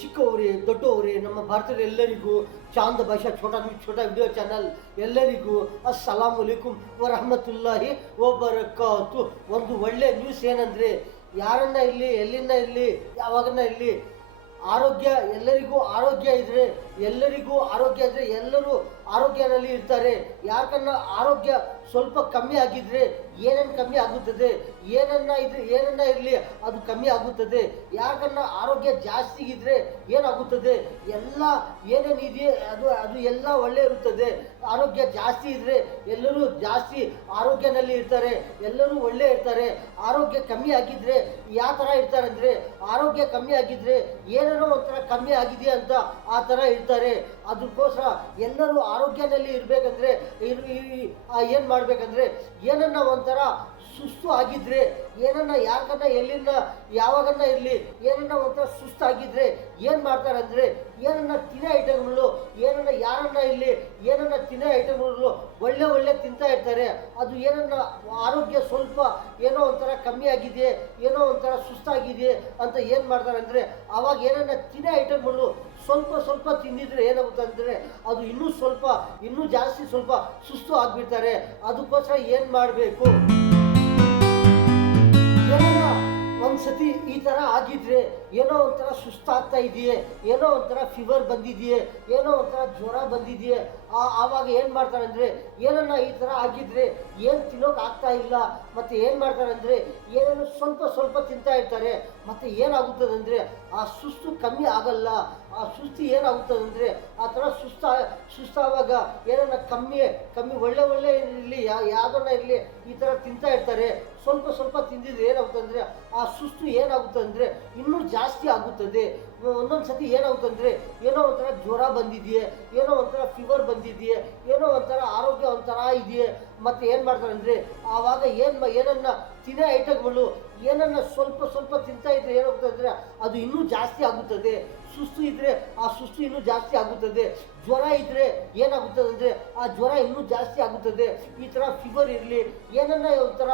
ಚಿಕ್ಕವರೇ ದೊಡ್ಡವರೇ ನಮ್ಮ ಭಾರತದ ಎಲ್ಲರಿಗೂ ಚಾಂದ್ ಭಾಷಾ ಛೋಟಾ ವಿಡಿಯೋ ಚಾನಲ್ ಎಲ್ಲರಿಗೂ ಅಸ್ಸಲಾಂ ಅಲೈಕುಂ ವರಹಮತುಲ್ಲಾಹಿ ವಬರಕಾತು. ಒಂದು ಒಳ್ಳೆ ನ್ಯೂಸ್ ಏನಂದರೆ, ಯಾರನ್ನ ಇರಲಿ ಎಲ್ಲಿಂದ ಇರಲಿ ಯಾವಾಗನ್ನ ಇರಲಿ ಆರೋಗ್ಯ ಎಲ್ಲರಿಗೂ ಆರೋಗ್ಯ ಇದ್ದರೆ ಎಲ್ಲರೂ ಆರೋಗ್ಯದಲ್ಲಿ ಇರ್ತಾರೆ. ಯಾಕನ್ನ ಆರೋಗ್ಯ ಸ್ವಲ್ಪ ಕಮ್ಮಿ ಆಗಿದ್ರೆ ಏನೇನು ಕಮ್ಮಿ ಆಗುತ್ತದೆ, ಏನನ್ನ ಇರಲಿ ಅದು ಕಮ್ಮಿ ಆಗುತ್ತದೆ. ಯಾಕನ್ನ ಆರೋಗ್ಯ ಜಾಸ್ತಿ ಇದ್ದರೆ ಏನಾಗುತ್ತದೆ, ಎಲ್ಲ ಏನೇನಿದೆಯೇ ಅದು ಎಲ್ಲ ಒಳ್ಳೆ ಇರುತ್ತದೆ. ಆರೋಗ್ಯ ಜಾಸ್ತಿ ಇದ್ದರೆ ಎಲ್ಲರೂ ಜಾಸ್ತಿ ಆರೋಗ್ಯದಲ್ಲಿ ಇರ್ತಾರೆ, ಎಲ್ಲರೂ ಒಳ್ಳೆ ಇರ್ತಾರೆ. ಆರೋಗ್ಯ ಕಮ್ಮಿ ಆಗಿದ್ರೆ ಯಾವ ಥರ ಇರ್ತಾರೆ ಅಂದರೆ, ಆರೋಗ್ಯ ಕಮ್ಮಿ ಆಗಿದ್ರೆ ಏನೇನೋ ಒಂಥರ ಕಮ್ಮಿ ಆಗಿದೆ ಅಂತ ಆ ಥರ ಇರ್ತಾರೆ. ಅದಕ್ಕೋಸ್ಕರ ಎಲ್ಲರೂ ಆರೋಗ್ಯದಲ್ಲಿ ಇರಬೇಕಂದ್ರೆ ಏನು ಮಾಡಬೇಕಂದ್ರೆ, ಏನನ್ನ ಒಂಥರ ಸುಸ್ತು ಆಗಿದ್ರೆ, ಏನನ್ನ ಯಾಕನ್ನ ಎಲ್ಲಿಂದ ಯಾವಾಗನ್ನ ಇರಲಿ ಏನನ್ನ ಒಂಥರ ಸುಸ್ತಾಗಿದ್ರೆ ಏನು ಮಾಡ್ತಾರೆ ಅಂದರೆ, ಏನನ್ನ ತಿನ್ನೋ ಐಟಮ್ಗಳು ಯಾರನ್ನ ಇಲ್ಲಿ ಏನನ್ನ ತಿನ್ನೋ ಐಟಮ್ಗಳು ಒಳ್ಳೆ ತಿಂತಾ ಇರ್ತಾರೆ. ಅದು ಏನನ್ನ ಆರೋಗ್ಯ ಸ್ವಲ್ಪ ಏನೋ ಒಂಥರ ಕಮ್ಮಿ ಆಗಿದೆ, ಏನೋ ಒಂಥರ ಸುಸ್ತಾಗಿದೆ ಅಂತ ಏನು ಮಾಡ್ತಾರೆ ಅಂದರೆ, ಆವಾಗ ಏನನ್ನ ತಿನ್ನೋ ಐಟಮ್ಗಳು ಸ್ವಲ್ಪ ತಿಂದಿದ್ರೆ ಏನಾಗುತ್ತೆ ಅಂದರೆ, ಅದು ಇನ್ನೂ ಜಾಸ್ತಿ ಸ್ವಲ್ಪ ಸುಸ್ತು ಆಗಿಬಿಡ್ತಾರೆ. ಅದಕ್ಕೋಸ್ಕರ ಏನು ಮಾಡಬೇಕು, ಒಂದ್ಸತಿ ಈ ಥರ ಆಗಿದ್ರೆ, ಏನೋ ಒಂಥರ ಸುಸ್ತಾಗ್ತಾ ಇದೆಯೇ, ಏನೋ ಒಂಥರ ಫೀವರ್ ಬಂದಿದೆಯೇ, ಏನೋ ಒಂಥರ ಜ್ವರ ಬಂದಿದೆಯೇ, ಆವಾಗ ಏನು ಮಾಡ್ತಾರೆ ಅಂದರೆ, ಏನನ್ನ ಈ ಥರ ಆಗಿದ್ರೆ ಏನು ತಿನ್ನೋಕೆ ಆಗ್ತಾ ಇಲ್ಲ, ಮತ್ತು ಏನು ಮಾಡ್ತಾರೆ ಅಂದರೆ ಏನೇನೋ ಸ್ವಲ್ಪ ತಿಂತಾ ಇರ್ತಾರೆ. ಮತ್ತು ಏನಾಗುತ್ತದೆ ಅಂದರೆ ಆ ಸುಸ್ತು ಕಮ್ಮಿ ಆಗಲ್ಲ. ಆ ಸುಸ್ತು ಏನಾಗುತ್ತದೆ ಅಂದರೆ, ಆ ಥರ ಸುಸ್ತಾವಾಗ ಏನನ್ನ ಕಮ್ಮಿ ಒಳ್ಳೆ ಇರಲಿ ಯಾವುದನ್ನ ಇರಲಿ ಈ ಥರ ತಿಂತಾ ಇರ್ತಾರೆ. ಸ್ವಲ್ಪ ತಿಂದಿದ್ರೆ ಏನಾಗುತ್ತೆ ಅಂದರೆ, ಆ ಸುಸ್ತು ಏನಾಗುತ್ತೆ ಅಂದರೆ ಇನ್ನೂ ಜಾಸ್ತಿ ಆಗುತ್ತದೆ. ಒಂದೊಂದು ಸತಿ ಏನಾಗುತ್ತೆ ಅಂದರೆ, ಏನೋ ಒಂಥರ ಜ್ವರ ಬಂದಿದೆಯೇ, ಏನೋ ಒಂಥರ ಫೀವರ್ ಬಂದಿದೆಯೇ, ಏನೋ ಒಂಥರ ಆರೋಗ್ಯ ಒಂಥರ ಇದೆಯೇ. ಮತ್ತು ಏನು ಮಾಡ್ತಾರೆ ಅಂದರೆ, ಆವಾಗ ಏನನ್ನ ತಿನ್ನೋ ಐಟಮ್ಗಳು ಏನನ್ನ ಸ್ವಲ್ಪ ತಿಂತಾ ಇದ್ರೆ ಏನಾಗುತ್ತೆ ಅಂದರೆ ಅದು ಇನ್ನೂ ಜಾಸ್ತಿ ಆಗುತ್ತದೆ. ಸುಸ್ತು ಇದ್ದರೆ ಆ ಸುಸ್ತು ಇನ್ನೂ ಜಾಸ್ತಿ ಆಗುತ್ತದೆ. ಜ್ವರ ಇದ್ದರೆ ಏನಾಗುತ್ತದೆ ಅಂದರೆ ಆ ಜ್ವರ ಇನ್ನೂ ಜಾಸ್ತಿ ಆಗುತ್ತದೆ. ಈ ಥರ ಫೀವರ್ ಇರಲಿ, ಏನನ್ನ ಒಂಥರ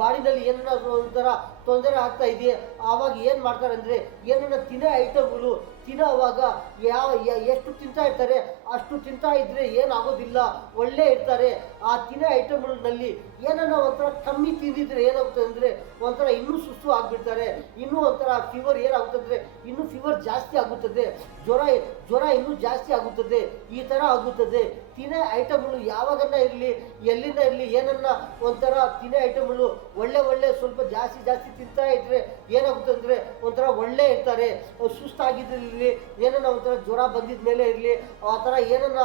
ಬಾಡಿನಲ್ಲಿ ಏನನ್ನ ಒಂಥರ ತೊಂದರೆ ಆಗ್ತಾ ಇದೆಯೇ, ಆವಾಗ ಏನು ಮಾಡ್ತಾರೆ ಅಂದರೆ, ಏನನ್ನ ತಿನ್ನೋ ಐಟಮ್ಗಳು ತಿನ್ನೋವಾಗ ಎಷ್ಟು ತಿಂತಾ ಇರ್ತಾರೆ ಅಷ್ಟು ತಿಂತಾ ಇದ್ದರೆ ಏನಾಗೋದಿಲ್ಲ, ಒಳ್ಳೆ ಇರ್ತಾರೆ. ಆ ತಿನ್ನೋ ಐಟಮ್ಗಳಲ್ಲಿ ಏನನ್ನ ಒಂಥರ ಕಮ್ಮಿ ತಿಂದಿದ್ರೆ ಏನಾಗುತ್ತೆ ಅಂದರೆ ಒಂಥರ ಇನ್ನೂ ಸುಸ್ತು ಆಗಿಬಿಡ್ತಾರೆ. ಇನ್ನೂ ಒಂಥರ ಫೀವರ್ ಏನಾಗುತ್ತೆ ಅಂದರೆ ಇನ್ನೂ ಫೀವರ್ ಜಾಸ್ತಿ ಆಗುತ್ತದೆ, ಜ್ವರ ಇನ್ನೂ ಜಾಸ್ತಿ ಆಗುತ್ತದೆ. ಈ ಥರ ಆಗುತ್ತದೆ. ತಿನ್ನೋ ಐಟಮ್ಗಳು ಯಾವಾಗನ್ನ ಇರಲಿ ಎಲ್ಲಿಂದ ಇರಲಿ ಏನನ್ನ ಒಂಥರ ತಿನ್ನೋ ಐಟಮ್ಗಳು ಒಳ್ಳೆ ಸ್ವಲ್ಪ ಜಾಸ್ತಿ ತಿಂತಾ ಇದ್ರೆ ಏನಾಗುತ್ತೆ ಅಂದರೆ ಒಂಥರ ಒಳ್ಳೆ ಇರ್ತಾರೆ. ಸುಸ್ತಾಗಿದ್ದಿರಲಿ, ಏನನ್ನ ಒಂಥರ ಜ್ವರ ಬಂದಿದ ಮೇಲೆ ಇರಲಿ, ಆ ಥರ ಏನನ್ನ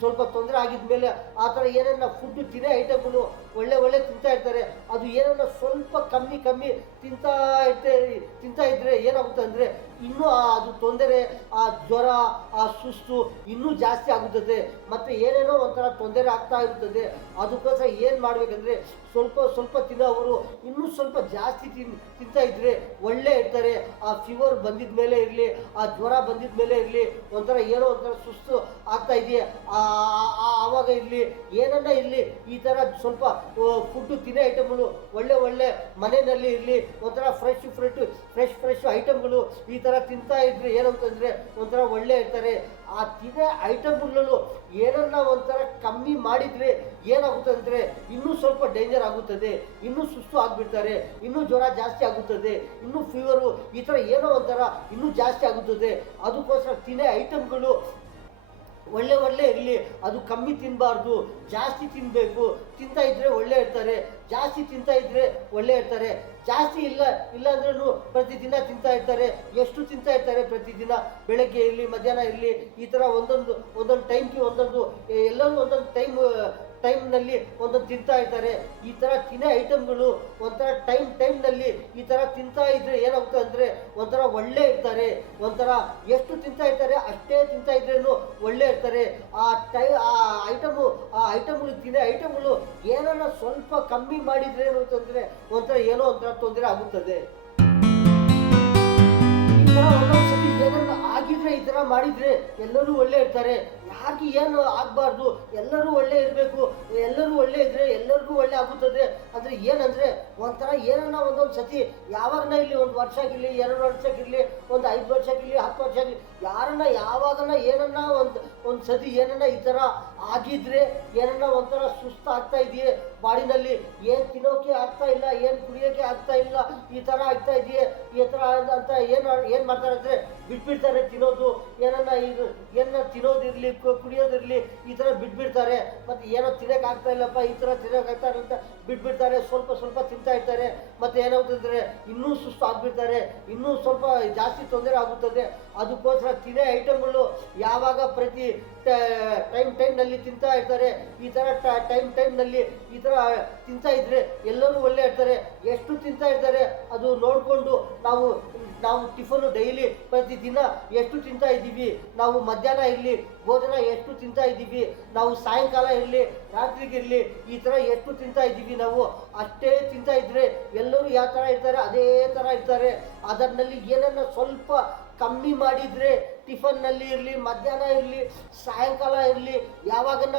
ಸ್ವಲ್ಪ ತೊಂದರೆ ಆಗಿದ್ಮೇಲೆ ಆ ಥರ ಏನನ್ನ ಫುಡ್ಡು ತಿನ್ನೋ ಐಟಮ್ಗಳು ಒಳ್ಳೆ ತಿಂತಾ ಇರ್ತಾರೆ. ಅದು ಏನನ್ನ ಸ್ವಲ್ಪ ಕಮ್ಮಿ ತಿಂತಾ ಇದ್ರೆ ಏನಾಗುತ್ತೆ ಅಂದರೆ ಇನ್ನೂ ಅದು ತೊಂದರೆ, ಆ ಜ್ವರ, ಆ ಸುಸ್ತು ಇನ್ನೂ ಜಾಸ್ತಿ ಆಗುತ್ತದೆ. ಮತ್ತು ಏನೇನೋ ಒಂಥರ ತೊಂದರೆ ಆಗ್ತಾ ಇರುತ್ತದೆ. ಅದಕ್ಕೋಸ್ಕರ ಏನು ಮಾಡಬೇಕಂದ್ರೆ, ಸ್ವಲ್ಪ ತಿನ್ನೋವರು ಇನ್ನೂ ಸ್ವಲ್ಪ ಜಾಸ್ತಿ ತಿಂತಾ ಇದ್ರೆ ಒಳ್ಳೆ ಇರ್ತಾರೆ. ಆ ಫೀವರ್ ಬಂದಿದ ಮೇಲೆ ಇರಲಿ, ಆ ಜ್ವರ ಬಂದಿದ ಮೇಲೆ ಇರಲಿ, ಒಂಥರ ಏನೋ ಒಂಥರ ಸುಸ್ತು ಆಗ್ತಾ ಇದೆಯಾ ಆವಾಗ ಇರಲಿ, ಏನನ್ನ ಇರಲಿ ಈ ಥರ ಸ್ವಲ್ಪ ಫುಡ್ಡು ತಿನ್ನೋ ಐಟಮ್ಗಳು ಒಳ್ಳೆ ಮನೆಯಲ್ಲಿ ಇರಲಿ, ಒಂಥರ ಫ್ರೆಶ್ ಐಟಮ್ಗಳು ಈ ಥರ ತಿಂತಾ ಇದ್ರೆ ಏನಂತಂದರೆ ಒಂಥರ ಒಳ್ಳೆ ಇರ್ತಾರೆ. ಆ ತಿನ್ನೋ ಐಟಮ್ಗಳು ಏನನ್ನ ಒಂಥರ ಕಮ್ಮಿ ಮಾಡಿದರೆ ಏನಾಗುತ್ತೆ ಅಂದರೆ ಇನ್ನೂ ಸ್ವಲ್ಪ ಡೇಂಜರ್ ಆಗುತ್ತದೆ, ಇನ್ನೂ ಸುಸ್ತು ಆಗಿಬಿಡ್ತಾರೆ, ಇನ್ನೂ ಜ್ವರ ಜಾಸ್ತಿ ಆಗುತ್ತದೆ, ಇನ್ನೂ ಫೀವರು ಈ ಥರ ಏನೋ ಒಂಥರ ಇನ್ನೂ ಜಾಸ್ತಿ ಆಗುತ್ತದೆ. ಅದಕ್ಕೋಸ್ಕರ ತಿನ್ನೋ ಐಟಮ್ಗಳು ಒಳ್ಳೆ ಇರಲಿ, ಅದು ಕಮ್ಮಿ ತಿನ್ನಬಾರ್ದು, ಜಾಸ್ತಿ ತಿನ್ನಬೇಕು. ತಿಂತಾ ಇದ್ದರೆ ಒಳ್ಳೆ ಇರ್ತಾರೆ, ಜಾಸ್ತಿ ತಿಂತಾ ಇದ್ದರೆ ಒಳ್ಳೆ ಇರ್ತಾರೆ. ಜಾಸ್ತಿ ಇಲ್ಲ ಅಂದ್ರೂ ಪ್ರತಿದಿನ ತಿಂತಾ ಇರ್ತಾರೆ. ಎಷ್ಟು ತಿಂತಾ ಇರ್ತಾರೆ ಪ್ರತಿದಿನ, ಬೆಳಗ್ಗೆ ಇರಲಿ ಮಧ್ಯಾಹ್ನ ಇರಲಿ, ಈ ಥರ ಒಂದೊಂದು ಟೈಮ್ಗೆ ಎಲ್ಲರೂ ಒಂದೊಂದು ಟೈಮ್ನಲ್ಲಿ ಒಂದೊಂದು ತಿಂತಾ ಇರ್ತಾರೆ. ಈ ಥರ ತಿನ್ನೋ ಐಟಮ್ಗಳು ಒಂಥರ ಟೈಮ್ನಲ್ಲಿ ಈ ಥರ ತಿಂತಾ ಇದ್ರೆ ಏನಾಗುತ್ತೆ ಅಂದರೆ ಒಂಥರ ಒಳ್ಳೆ ಇರ್ತಾರೆ. ಒಂಥರ ಎಷ್ಟು ತಿಂತಾ ಇರ್ತಾರೆ ಅಷ್ಟೇ ತಿಂತಾ ಇದ್ರೇನು ಒಳ್ಳೆ ಇರ್ತಾರೆ. ಆ ಐಟಮ್ಗಳು ತಿನ್ನೋ ಐಟಮ್ಗಳು ಏನನ್ನ ಸ್ವಲ್ಪ ಕಮ್ಮಿ ಮಾಡಿದ್ರೆ ಏನು ಅಂತಂದರೆ ಏನೋ ಒಂಥರ ತೊಂದರೆ ಆಗುತ್ತದೆ. ಈ ಥರ ಒಂದೊಂದು ಸತಿ ಏನನ್ನ ಆಗಿದ್ರೆ ಈ ಥರ ಮಾಡಿದರೆ ಎಲ್ಲರೂ ಒಳ್ಳೆ ಇರ್ತಾರೆ, ಯಾಕೆ ಏನು ಆಗಬಾರ್ದು, ಎಲ್ಲರೂ ಒಳ್ಳೆ ಇರಬೇಕು, ಎಲ್ಲರೂ ಒಳ್ಳೆ ಇದ್ದರೆ ಎಲ್ಲರಿಗೂ ಒಳ್ಳೆ ಆಗುತ್ತದೆ ಅಂದರೆ ಏನಂದರೆ ಒಂಥರ ಏನನ್ನ ಒಂದೊಂದು ಸತಿ ಯಾವಾಗನ ಇಲ್ಲಿ 1 ವರ್ಷ ಆಗಿರಲಿ, 2 ವರ್ಷಕ್ಕಿರಲಿ, ಒಂದು 5 ವರ್ಷಕ್ಕಿರಲಿ, 10 ವರ್ಷ ಆಗಲಿ, ಯಾರನ್ನ ಯಾವಾಗನ ಏನನ್ನ ಒಂದು ಸತಿ ಏನನ್ನ ಈ ಥರ ಆಗಿದ್ರೆ ಏನನ್ನ ಒಂಥರ ಸುಸ್ತು ಆಗ್ತಾ ಇದೆಯೇ ಬಾಡಿನಲ್ಲಿ, ಏನು ತಿನ್ನೋಕೆ ಆಗ್ತಾ ಇಲ್ಲ, ಏನು ಕುಡಿಯೋಕೆ ಆಗ್ತಾ ಇಲ್ಲ, ಈ ಥರ ಆಗ್ತಾ ಇದೆಯೇ ಈ ಥರ ಅಂತ ಏನು ಮಾಡ್ತಾರೆ ಅಂದರೆ ಬಿಟ್ಬಿಡ್ತಾರೆ ತಿನ್ನೋದು, ಏನನ್ನ ತಿನ್ನೋದಿರಲಿ ಕುಡಿಯೋದಿರಲಿ ಈ ಥರ ಬಿಟ್ಬಿಡ್ತಾರೆ. ಮತ್ತು ಏನೋ ತಿನ್ನೋಕೆ ಆಗ್ತಾ ಇಲ್ಲಪ್ಪ, ಈ ಥರ ತಿನ್ನೋಕೆ ಆಗ್ತಾ ಇಲ್ಲ ಅಂತ ಬಿಟ್ಬಿಡ್ತಾರೆ, ಸ್ವಲ್ಪ ಸ್ವಲ್ಪ ತಿಂತಾ ಇರ್ತಾರೆ. ಮತ್ತು ಏನಾಗ್ತಂದರೆ ಇನ್ನೂ ಸುಸ್ತು ಆಗಿಬಿಡ್ತಾರೆ, ಇನ್ನೂ ಸ್ವಲ್ಪ ಜಾಸ್ತಿ ತೊಂದರೆ ಆಗುತ್ತದೆ. ಅದಕ್ಕೋಸ್ಕರ ತಿನ್ನೋ ಐಟಮ್ಗಳು ಯಾವಾಗ ಪ್ರತಿ ಟೈಮ್ನಲ್ಲಿ ತಿಂತಾ ಇರ್ತಾರೆ, ಈ ಥರ ಟೈಮ್ನಲ್ಲಿ ಈ ಥರ ತಿಂತಾ ಇದ್ರೆ ಎಲ್ಲರೂ ಒಳ್ಳೆ ಇರ್ತಾರೆ. ಎಷ್ಟು ತಿಂತಾ ಇರ್ತಾರೆ ಅದು ನೋಡಿಕೊಂಡು ನಾವು ಟಿಫನು ಡೈಲಿ ಪ್ರತಿದಿನ ಎಷ್ಟು ತಿಂತಾ ಇದ್ದೀವಿ, ನಾವು ಮಧ್ಯಾಹ್ನ ಇರಲಿ ಭೋಜನ ಎಷ್ಟು ತಿಂತಾ ಇದ್ದೀವಿ, ನಾವು ಸಾಯಂಕಾಲ ಇರಲಿ ರಾತ್ರಿಗಿರಲಿ ಈ ಥರ ಎಷ್ಟು ತಿಂತಾ ಇದ್ದೀವಿ, ನಾವು ಅಷ್ಟೇ ತಿಂತಾ ಇದ್ದರೆ ಎಲ್ಲರೂ ಯಾವ ಥರ ಇರ್ತಾರೆ ಅದೇ ಥರ ಇರ್ತಾರೆ. ಅದರಲ್ಲಿ ಏನನ್ನ ಸ್ವಲ್ಪ ಕಮ್ಮಿ ಮಾಡಿದರೆ ಟಿಫನ್ನಲ್ಲಿ ಇರಲಿ, ಮಧ್ಯಾಹ್ನ ಇರಲಿ, ಸಾಯಂಕಾಲ ಇರಲಿ, ಯಾವಾಗನ್ನ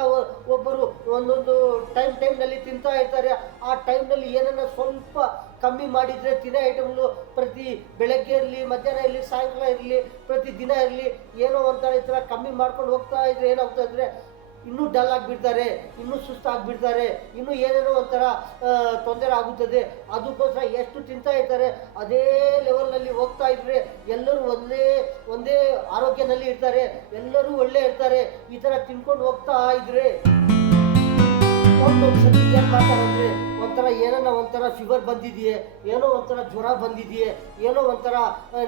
ಒಬ್ಬರು ಒಂದೊಂದು ಟೈಮ್ನಲ್ಲಿ ತಿಂತಾ ಇರ್ತಾರೆ. ಆ ಟೈಮ್ನಲ್ಲಿ ಏನನ್ನ ಸ್ವಲ್ಪ ಕಮ್ಮಿ ಮಾಡಿದರೆ ತಿನ್ನೋ ಐಟಮ್ಗಳು ಪ್ರತಿ ಬೆಳಗ್ಗೆ ಇರಲಿ, ಮಧ್ಯಾಹ್ನ ಇರಲಿ, ಸಾಯಂಕಾಲ ಇರಲಿ, ಪ್ರತಿ ದಿನ ಇರಲಿ ಏನೋ ಒಂಥರ ಈ ಥರ ಕಮ್ಮಿ ಮಾಡ್ಕೊಂಡು ಹೋಗ್ತಾ ಇದ್ರೆ ಏನಾಗ್ತದೆ ಅಂದರೆ ಇನ್ನೂ ಡಲ್ ಆಗಿಬಿಡ್ತಾರೆ, ಇನ್ನೂ ಸುಸ್ತಾಗಿಬಿಡ್ತಾರೆ, ಇನ್ನೂ ಏನೇನೋ ಒಂಥರ ತೊಂದರೆ ಆಗುತ್ತದೆ. ಅದಕ್ಕೋಸ್ಕರ ಎಷ್ಟು ತಿಂತಾ ಇರ್ತಾರೆ ಅದೇ ಲೆವೆಲ್ನಲ್ಲಿ ಹೋಗ್ತಾ ಇದ್ರೆ ಎಲ್ಲರೂ ಒಂದೇ ಆರೋಗ್ಯದಲ್ಲಿ ಇರ್ತಾರೆ, ಎಲ್ಲರೂ ಒಳ್ಳೆ ಇರ್ತಾರೆ. ಈ ಥರ ತಿನ್ಕೊಂಡು ಹೋಗ್ತಾ ಇದ್ರೆ ಒಂದೊಂದು ಸತಿ ಏನು ಮಾಡ್ತಾರೆ ಅಂದರೆ ಒಂಥರ ಏನನ್ನ ಒಂಥರ ಫೀವರ್ ಬಂದಿದೆಯೇ, ಏನೋ ಒಂಥರ ಜ್ವರ ಬಂದಿದೆಯೇ, ಏನೋ ಒಂಥರ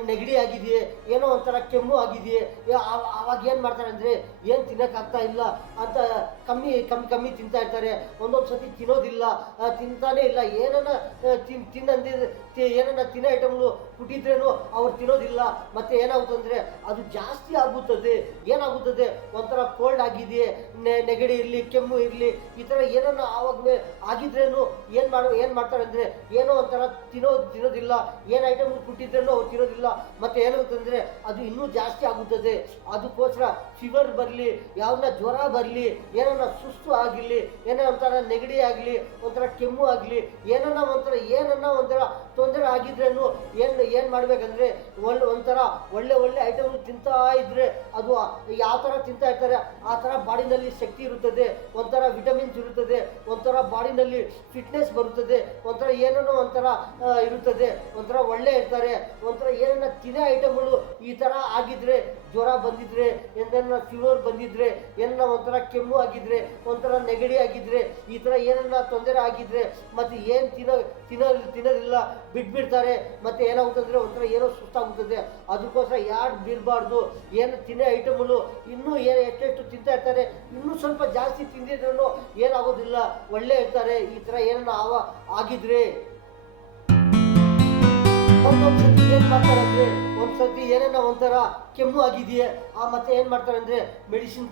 ನೆಗಡಿ ಆಗಿದೆಯೇ, ಏನೋ ಒಂಥರ ಕೆಮ್ಮು ಆಗಿದೆಯೇ, ಆವಾಗ ಏನು ಮಾಡ್ತಾರೆ ಅಂದರೆ ಏನು ತಿನ್ನೋಕ್ಕಾಗ್ತಾ ಇಲ್ಲ ಅಂತ ಕಮ್ಮಿ ತಿಂತಾ ಇರ್ತಾರೆ. ಒಂದೊಂದು ಸತಿ ತಿನ್ನೋದಿಲ್ಲ, ತಿಂತಾನೇ ಇಲ್ಲ, ಏನನ್ನ ಏನನ್ನ ತಿನ್ನೋ ಐಟಮ್ಗಳು ಕುಟ್ಟಿದ್ರೇನು ಅವ್ರು ತಿನ್ನೋದಿಲ್ಲ. ಮತ್ತು ಏನಾಗುತ್ತಂದರೆ ಅದು ಜಾಸ್ತಿ ಆಗುತ್ತದೆ. ಏನಾಗುತ್ತದೆ ಒಂಥರ ಕೋಲ್ಡ್ ಆಗಿದೆಯೇ, ನೆಗಡಿ ಇರಲಿ, ಕೆಮ್ಮು ಇರಲಿ, ಈ ಥರ ಏನನ್ನ ಆವಾಗಲೇ ಆಗಿದ್ರೇನು ಏನು ಮಾಡ್ತಾರೆ ಅಂದರೆ ಏನೋ ಒಂಥರ ತಿನ್ನೋದಿಲ್ಲ, ಏನು ಐಟಮ್ ಕೊಟ್ಟಿದ್ರೇನೋ ಅವ್ರು ತಿನ್ನೋದಿಲ್ಲ. ಮತ್ತು ಏನಾಗುತ್ತಂದರೆ ಅದು ಇನ್ನೂ ಜಾಸ್ತಿ ಆಗುತ್ತದೆ. ಅದಕ್ಕೋಸ್ಕರ ಫೀವರ್ ಬರಲಿ, ಯಾವನ್ನ ಜ್ವರ ಬರಲಿ, ಏನನ್ನ ಸುಸ್ತು ಆಗಿರಲಿ, ಏನೋ ಒಂಥರ ನೆಗಡಿ ಆಗಲಿ, ಒಂಥರ ಕೆಮ್ಮು ಆಗಲಿ, ಏನನ್ನ ಒಂಥರ ತೊಂದರೆ ಆಗಿದ್ರೇನು ಏನು ಮಾಡಬೇಕಂದ್ರೆ ಒಂಥರ ಒಳ್ಳೆ ಐಟಮ್ ತಿಂತಾ ಇದ್ರೆ ಅದು ಯಾವ ಥರ ತಿಂತಾ ಇರ್ತಾರೆ ಆ ಥರ ಬಾಡಿನಲ್ಲಿ ಶಕ್ತಿ ಇರುತ್ತದೆ, ಒಂಥರ ವಿಟಮಿನ್ಸ್ ಇರುತ್ತದೆ, ಒಂಥರ ಬಾಡಿನಲ್ಲಿ ಫಿಟ್ನೆಸ್ ಬರುತ್ತದೆ, ಒಂಥರ ಏನೋ ಒಂಥರ ಇರುತ್ತದೆ, ಒಂಥರ ಒಳ್ಳೆ ಇರ್ತಾರೆ. ಒಂಥರ ಏನನ್ನ ತಿನ್ನೋ ಐಟಮ್ಗಳು ಈ ಥರ ಆಗಿದ್ರೆ, ಜ್ವರ ಬಂದಿದ್ರೆ, ಏನನ್ನ ಫೀವರ್ ಬಂದಿದ್ರೆ, ಏನನ್ನ ಒಂಥರ ಕೆಮ್ಮು ಆಗಿದ್ರೆ, ಒಂಥರ ನೆಗಡಿ ಆಗಿದ್ರೆ, ಈ ಥರ ಏನನ್ನ ತೊಂದರೆ ಆಗಿದ್ರೆ ಮತ್ತು ಏನು ತಿನ್ನೋದಿಲ್ಲ ಬಿಟ್ಬಿಡ್ತಾರೆ. ಮತ್ತು ಏನಾಗುತ್ತಂದರೆ ಒಂಥರ ಏನೋ ಸುಸ್ತಾಗುತ್ತದೆ. ಅದಕ್ಕೋಸ್ಕರ ಯಾರು ಬಿಡಬಾರ್ದು. ಏನು ತಿನ್ನೋ ಐಟಮ್ಗಳು ಇನ್ನೂ ಎಷ್ಟೆಷ್ಟು ತಿಂತಾ ಇರ್ತಾರೆ, ಇನ್ನೂ ಸ್ವಲ್ಪ ಜಾಸ್ತಿ ತಿಂದಿದ್ರೂ ಏನಾಗೋದಿಲ್ಲ, ಒಳ್ಳೆ ಇರ್ತಾರೆ. ಈ ಥರ ಏನನ್ನ ಆಗಿದ್ರೆ ಒಂದೊಂದ್ಸತಿ ಏನು ಮಾಡ್ತಾರೆ ಅಂದರೆ ಒಂದ್ಸತಿ ಏನನ್ನ ಒಂಥರ ಕೆಮ್ಮು ಆಗಿದೆಯೇ ಮತ್ತೆ ಏನು ಮಾಡ್ತಾರೆ ಅಂದರೆ ಮೆಡಿಸಿನ್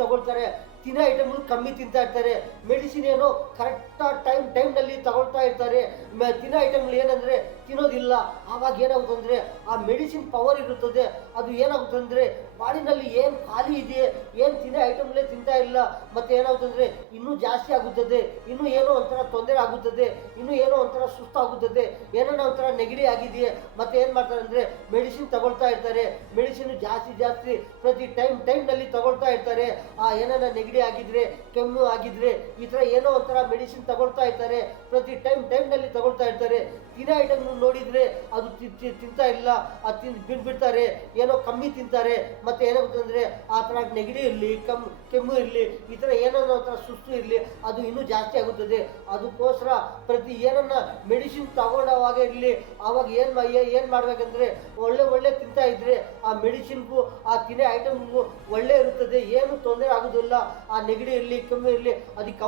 ತಗೊಳ್ತಾರೆ. ತಿನ್ನೋ ಐಟಮ್ಗಳು ಕಮ್ಮಿ ತಿಂತಾ ಇರ್ತಾರೆ, ಮೆಡಿಸಿನ್ ಏನೋ ಕರೆಕ್ಟಾಗಿ ಟೈಮ್ನಲ್ಲಿ ತಗೊಳ್ತಾ ಇರ್ತಾರೆ. ತಿನ್ನೋ ಐಟಮ್ಗಳು ಏನಂದರೆ ತಿನ್ನೋದಿಲ್ಲ. ಆವಾಗ ಏನಾಗುತ್ತಂದರೆ ಆ ಮೆಡಿಸಿನ್ ಪವರ್ ಇರುತ್ತದೆ, ಅದು ಏನಾಗುತ್ತಂದರೆ ಬಾಡಿನಲ್ಲಿ ಏನು ಖಾಲಿ ಇದೆಯೇ, ಏನು ತಿನ್ನೋ ಐಟಮ್ಗಳೇ ತಿಂತಾ ಇಲ್ಲ. ಮತ್ತು ಏನಾಗುತ್ತಂದರೆ ಇನ್ನೂ ಜಾಸ್ತಿ ಆಗುತ್ತದೆ, ಇನ್ನೂ ಏನೋ ಒಂಥರ ತೊಂದರೆ ಆಗುತ್ತದೆ, ಇನ್ನೂ ಏನೋ ಒಂಥರ ಸುಸ್ತಾಗುತ್ತದೆ, ಏನೋ ಒಂಥರ ನೆಗಡಿ ಆಗಿದೆಯೇ. ಮತ್ತು ಏನು ಮಾಡ್ತಾರೆ ಅಂದರೆ ಮೆಡಿಸಿನ್ ತಗೊಳ್ತಾ ಇರ್ತಾರೆ, ಮೆಡಿಸಿನ್ ಜಾಸ್ತಿ ಪ್ರತಿ ಟೈಮ್ನಲ್ಲಿ ತಗೊಳ್ತಾ ಇರ್ತಾರೆ. ಏನಾರ ನೆಗಡಿ ಆಗಿದ್ರೆ, ಕೆಮ್ಮು ಆಗಿದ್ರೆ, ಈ ಥರ ಏನೋ ಒಂಥರ ಮೆಡಿಸಿನ್ ತಗೊಳ್ತಾ ಇರ್ತಾರೆ, ಪ್ರತಿ ಟೈಮ್ನಲ್ಲಿ ತಗೊಳ್ತಾ ಇರ್ತಾರೆ. ತಿನ್ನೋ ಐಟಮ್ ನೋಡಿದರೆ ಅದು ತಿಂತಾ ಇಲ್ಲ, ಅದು ಬಿಡ್ಬಿಡ್ತಾರೆ, ಏನೋ ಕಮ್ಮಿ ತಿಂತಾರೆ. ಮತ್ತು ಏನಾಗುತ್ತಂದರೆ ಆ ಥರ ನೆಗಡಿ ಇರಲಿ, ಕೆಮ್ಮು ಇರಲಿ, ಈ ಥರ ಏನೋ ಒಂಥರ ಸುಸ್ತು ಇರಲಿ, ಅದು ಇನ್ನೂ ಜಾಸ್ತಿ ಆಗುತ್ತದೆ. ಅದಕ್ಕೋಸ್ಕರ ಪ್ರತಿ ಏನನ್ನ ಮೆಡಿಸಿನ್ ತಗೊಂಡಾಗ ಇರಲಿ, ಆವಾಗ ಏನು ಮಾಡಬೇಕಂದ್ರೆ ಒಳ್ಳೆ ತಿಂತಾ ಇದ್ರೆ ಆ ಮೆಡಿಸಿನ್ಗೂ ಆ ತಿನ್ನೋ ಐಟಮ್ಗೂ ಒಳ್ಳೆ ಇರುತ್ತದೆ, ಏನು ತೊಂದರೆ ಆಗೋದಿಲ್ಲ. ಆ ನೆಗಡಿ ಇರಲಿ, ಕೆಮ್ಮು ಇರಲಿ, ಅದಕ್ಕೆ